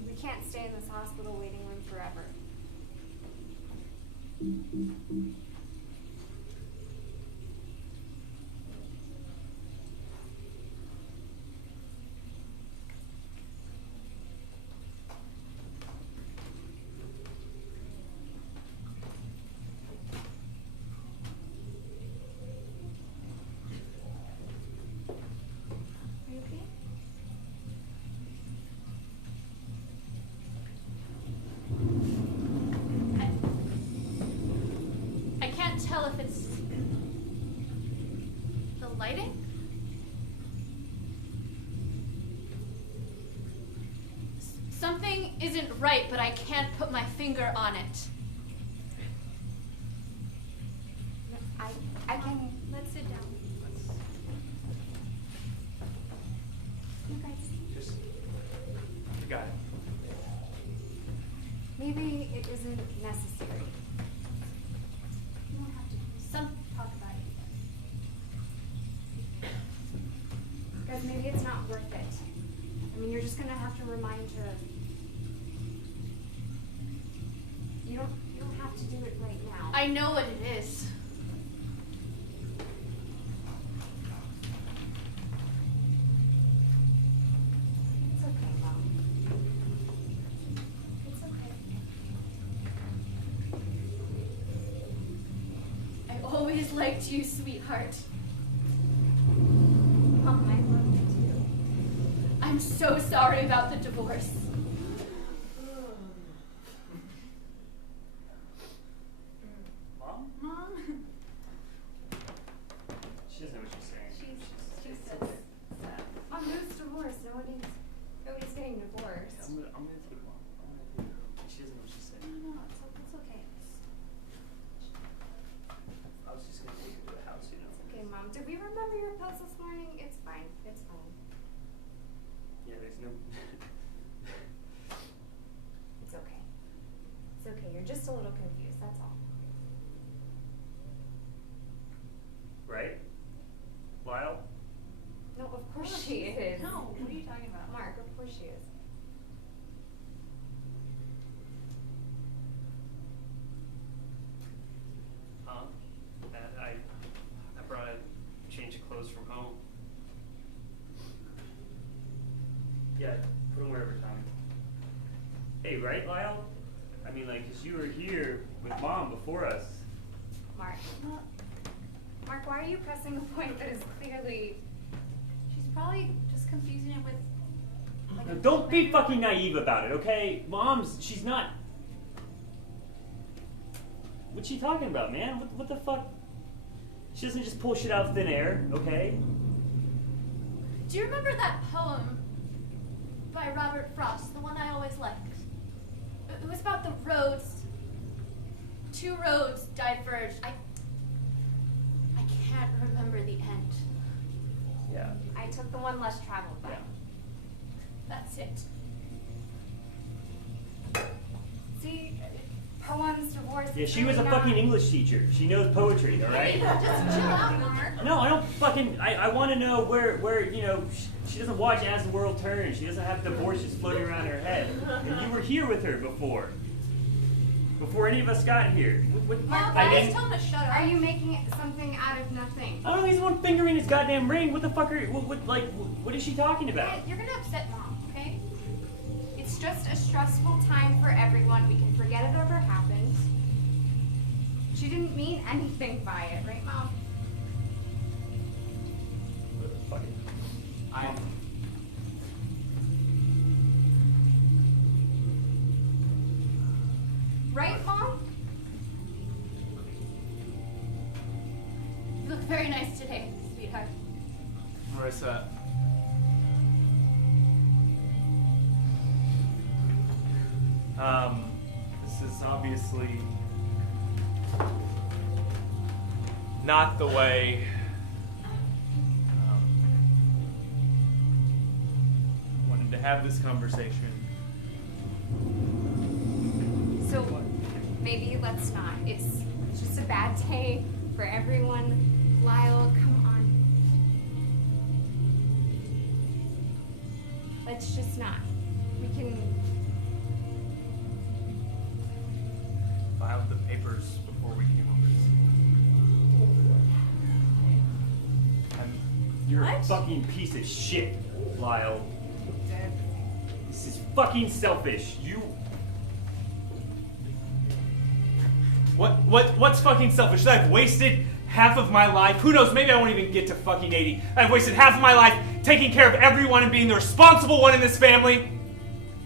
We can't stay in this hospital waiting room forever. Are you okay? I can't tell if it's the lighting. Something isn't right, but I can't put my finger on it. I can. Let's sit down. You guys. Just. You got it. Maybe it isn't necessary. You don't have to talk about it. Guys, maybe it's not worth it. I mean, you're just gonna have to remind her. You don't have to do it right now. I know what it is. It's okay, Mom. It's okay. I always liked you, sweetheart. Mom, I love you too. I'm so sorry about the divorce. Mom? Mom? She doesn't know what she's saying. She says that. Mom, who's divorced? Nobody's getting divorced. I'm gonna take Mom. She doesn't know what she's saying. No, it's okay. I was just gonna take her to the house, you know. Okay, Mom. Did we remember your pills this morning? It's fine. It's fine. Yeah, there's no just a little confused, that's all. Right? Lyle? No, of course she is. No, what are you talking about? Mark, of course she is. I brought a change of clothes from home. Yeah, put them wherever, Tommy. Hey, right, Lyle? I mean, like, 'cause you were here with Mom before us. Mark. Mark, why are you pressing a point that is clearly... She's probably just confusing it with. Like, Now, don't be fucking naive about it, okay? She's not... What's she talking about, man? What the fuck? She doesn't just pull shit out of thin air, okay? Do you remember that poem by Robert Frost, the one I always liked? It was about the roads. Two roads diverged. I can't remember the end. Yeah. I took the one less traveled by. Yeah. That's it. See, poems, divorce. Yeah, she was a fucking English teacher. She knows poetry, alright? Just chill out, Mark. No, I don't fucking... I want to know where, you know, she doesn't watch As the World Turns. She doesn't have divorces floating around her head. And you were here with her before. Before any of us got here. Mark, I I didn't... just tell him to shut up. Are you making something out of nothing? I don't know, he's the one fingering his goddamn ring. What the fuck are... What is she talking about? Hey, you're gonna upset Mom, okay? It's just a stressful time for everyone. We can forget it ever happened. She didn't mean anything by it, right, Mom? Fuck it. Right, Mom? You look very nice today, sweetheart. Marissa. This is obviously not the way wanted to have this conversation. So maybe let's not. It's just a bad day for everyone. Lyle, come on. Let's just not. We can... Filed the papers before we came over. You're a What? fucking piece of shit, Lyle. This is fucking selfish. You... What's fucking selfish? That I've wasted half of my life. Who knows? Maybe I won't even get to fucking 80. I've wasted half of my life taking care of everyone and being the responsible one in this family.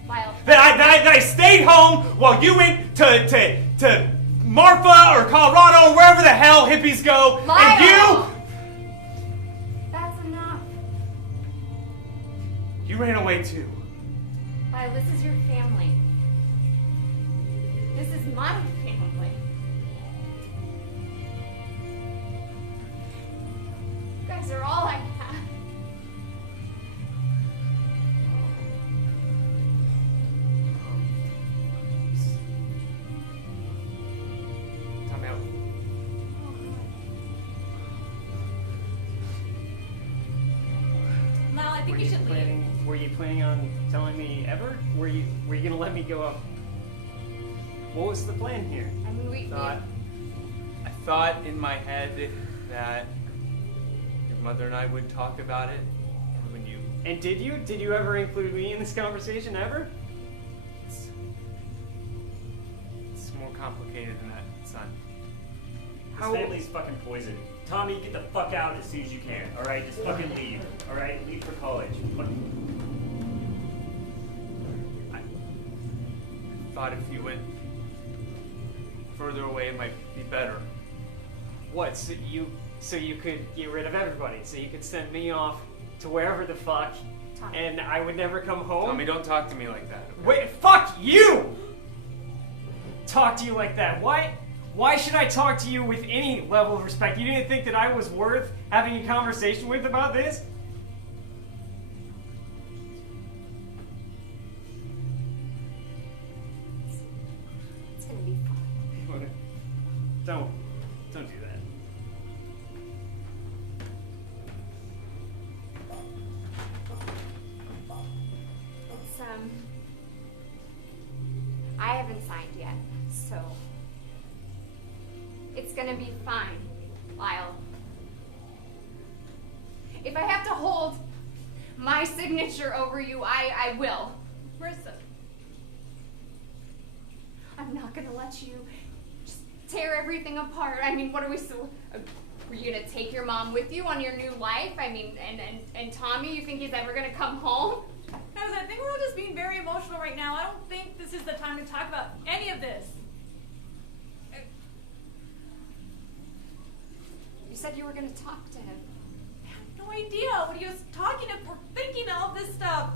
Lyle. That I stayed home while you went to Marfa or Colorado or wherever the hell hippies go. Lyle. And you That's enough. ran away too. Lyle, this is your family. This is my family. You guys are all I have. Time out. Mal, I think you should leave. Were you planning on telling me ever? Were you gonna let me go up? What was the plan here? I mean, I thought in my head that your mother and I would talk about it, and when you... And did you ever include me in this conversation ever? It's more complicated than that, son. This family's fucking poison. Tommy, get the fuck out as soon as you can, alright? Just fucking leave, alright? Leave for college. I thought if you went further away, it might be better. What? So you could get rid of everybody. So you could send me off to wherever the fuck, Tommy. and I would never come home. Tommy, don't talk to me like that. Okay? Wait, fuck you! Talk to you like that. Why should I talk to you with any level of respect? You didn't think that I was worth having a conversation with about this? It's gonna be fine. So, it's gonna be fine, Lyle. If I have to hold my signature over you, I will. Marissa. I'm not gonna let you just tear everything apart. I mean, what are we so... Were you gonna take your mom with you on your new life? I mean, and Tommy, you think he's ever gonna come home? Guys, I think we're all just being very emotional right now. I don't think this is the time to talk about any of this. You said you were gonna talk to him. I have no idea what he was talking or thinking all this stuff.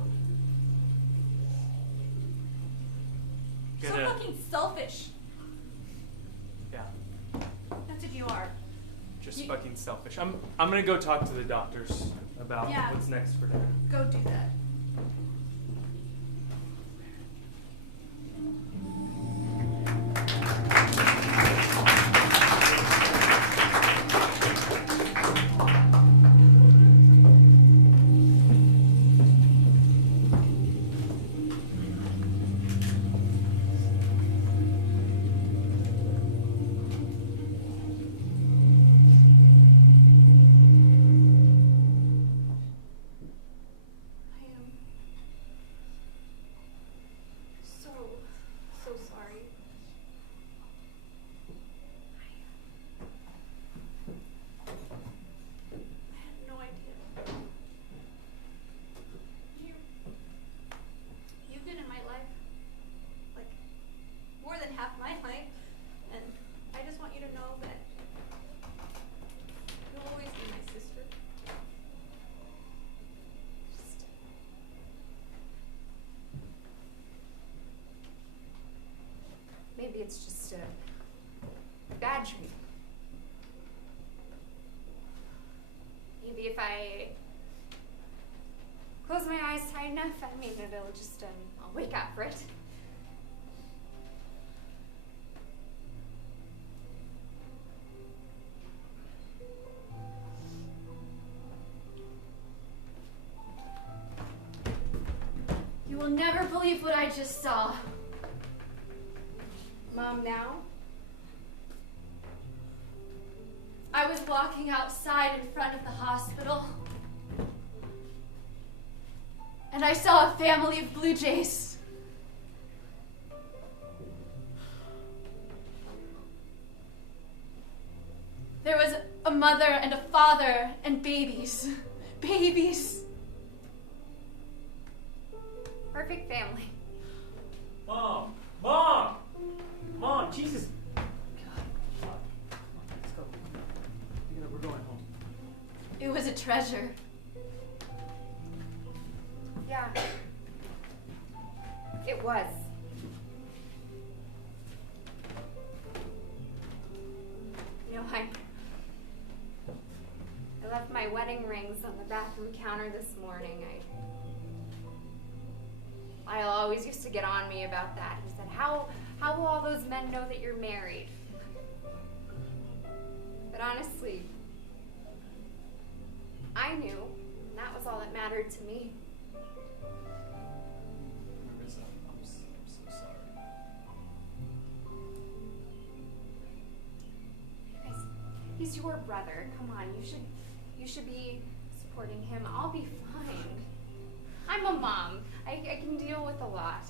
You're so fucking selfish. Yeah, That's what you are. just fucking selfish. I'm gonna go talk to the doctors about Yeah. what's next for Dad. Go do that. I am so sorry. I had no idea. You've been in my life, like, more than half my life, and I just want you to know that you'll always be my sister. Maybe it's just a bad dream. Maybe if I close my eyes tight enough, I mean, it'll just, I'll wake up, right? You will never believe what I just saw. Mom, now? I was walking outside in front of the hospital, and I saw a family of blue jays. There was a mother and a father and babies. Babies. Perfect family. Mom! Mom! Mom, Jesus! God. Let's go. We're going home. It was a treasure. Yeah. It was. You know, I left my wedding rings on the bathroom counter this morning. Lyle always used to get on me about that. He said, how will all those men know that you're married? But honestly, I knew, and that was all that mattered to me. Marissa, I'm so sorry. Guys, he's your brother. Come on, you should be supporting him. I'll be fine. I'm a mom. I can deal with a lot.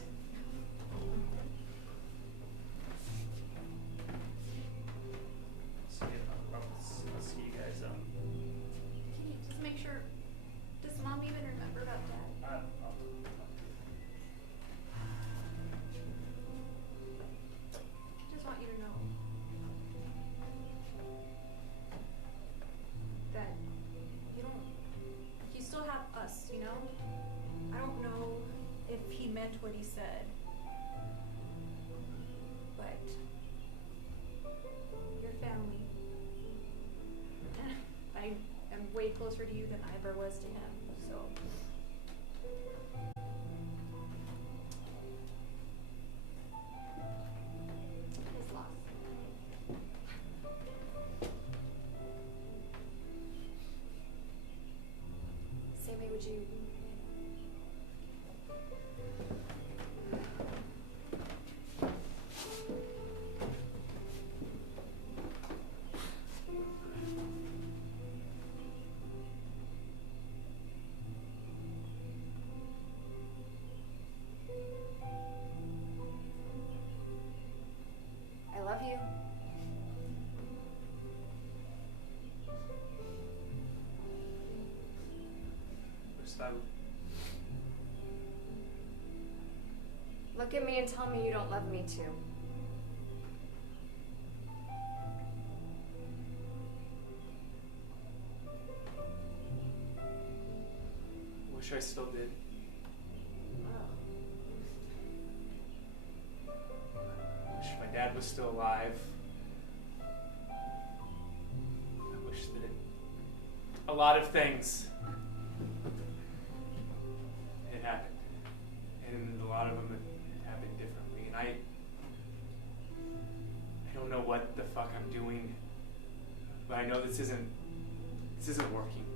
So, yeah, I'll see you guys. Can you just make sure, does Mom even remember about Dad? I just want you to know that you still have us, you know? I don't know if he meant what he said, but your family. I am way closer to you than I ever was to him, so. His loss. Sammy, would you? Look at me and tell me you don't love me too. Wish I still did. Wish my dad was still alive. I wish that a lot of things had happened. And a lot of them had happened differently. And I don't know what the fuck I'm doing. But I know this isn't working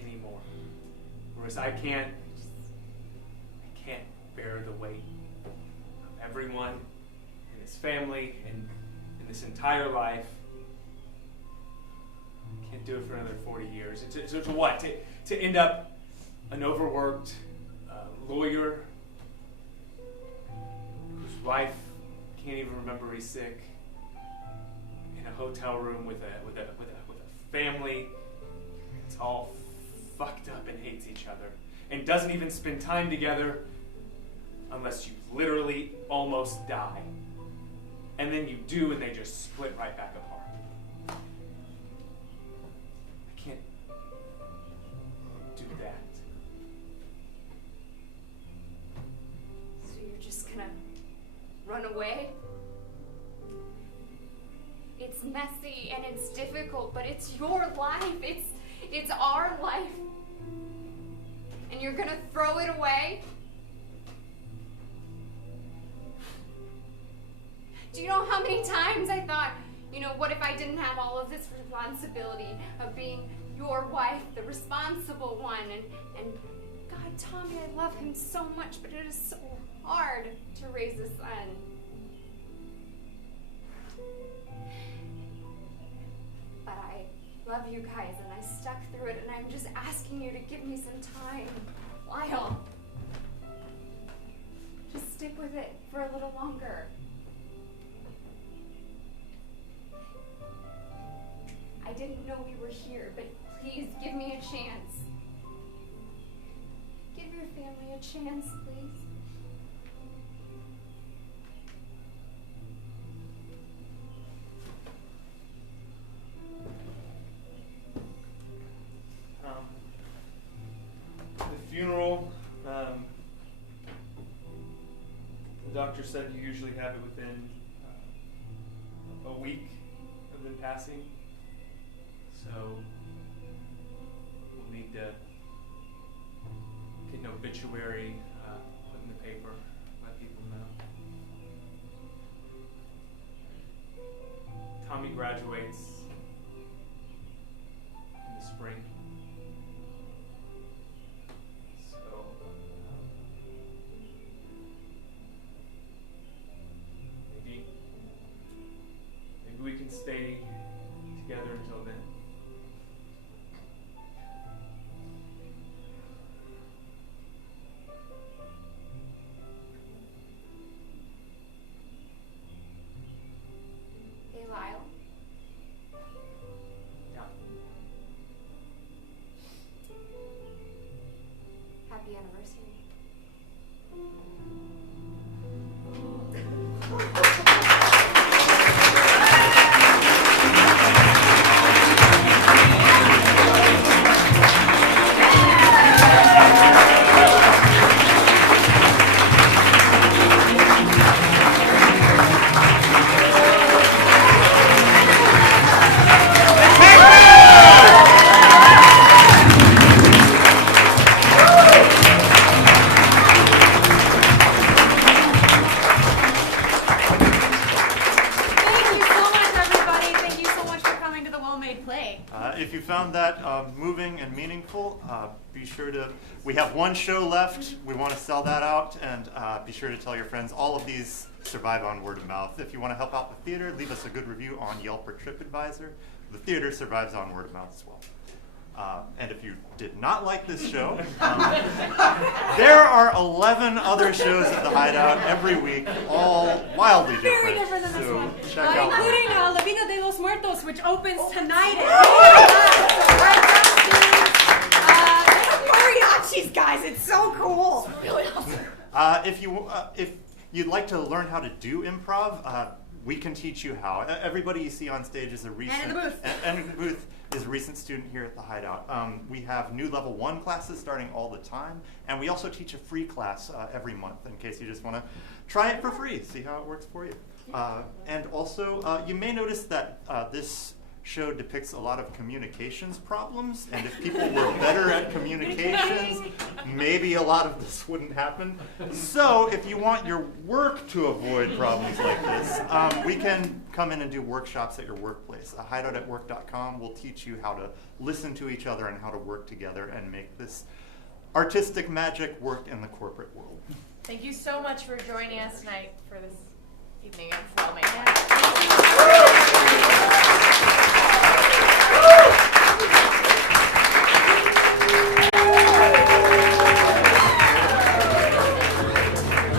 anymore. Whereas I can't bear the weight of everyone in his family and in this entire life. I can't do it for another 40 years. To what? To end up an overworked lawyer whose wife can't even remember he's sick, in a hotel room with a family that's all fucked up and hates each other and doesn't even spend time together unless you literally almost die. And then you do and they just split right back apart. I can't do that. So you're just gonna run away? It's messy and it's difficult, but it's your life. It's our life. And you're gonna throw it away? Do you know how many times I thought, what if I didn't have all of this responsibility of being your wife, the responsible one? And God, Tommy, I love him so much, but it is so hard to raise a son. But I love you guys, and I stuck through it, and I'm just asking you to give me some time. Lyle, just stick with it for a little longer. I didn't know we were here, but please give me a chance. Give your family a chance, please. The funeral, the doctor said you usually have it within a week of them passing. So we'll need to get an obituary put in the paper, let people know. Tommy graduates in the spring. So maybe we can stay together until then. Hey, Lyle. Yeah. Happy anniversary. If you found that moving and meaningful, be sure to, we have one show left. We want to sell that out, and be sure to tell your friends. All of these survive on word of mouth. If you want to help out the theater, leave us a good review on Yelp or TripAdvisor. The theater survives on word of mouth as well. And if you did not like this show, there are 11 other shows at the Hideout every week, all wildly different. Very different than this So one. check out Including La Vida de los Muertos, which opens tonight. There's a if you'd like to learn how to do improv, we can teach you how. Everybody you see on stage is a recent And in the booth. and in the booth is a recent student here at the Hideout. We have new level 1 classes starting all the time, and we also teach a free class every month in case you just want to try it for free, see how it works for you. And also, you may notice that this show depicts a lot of communications problems, and if people were better at communications, maybe a lot of this wouldn't happen. So if you want your work to avoid problems like this, we can come in and do workshops at your workplace. Hideoutatwork.com will teach you how to listen to each other and how to work together and make this artistic magic work in the corporate world. Thank you so much for joining us tonight for this evening of filming.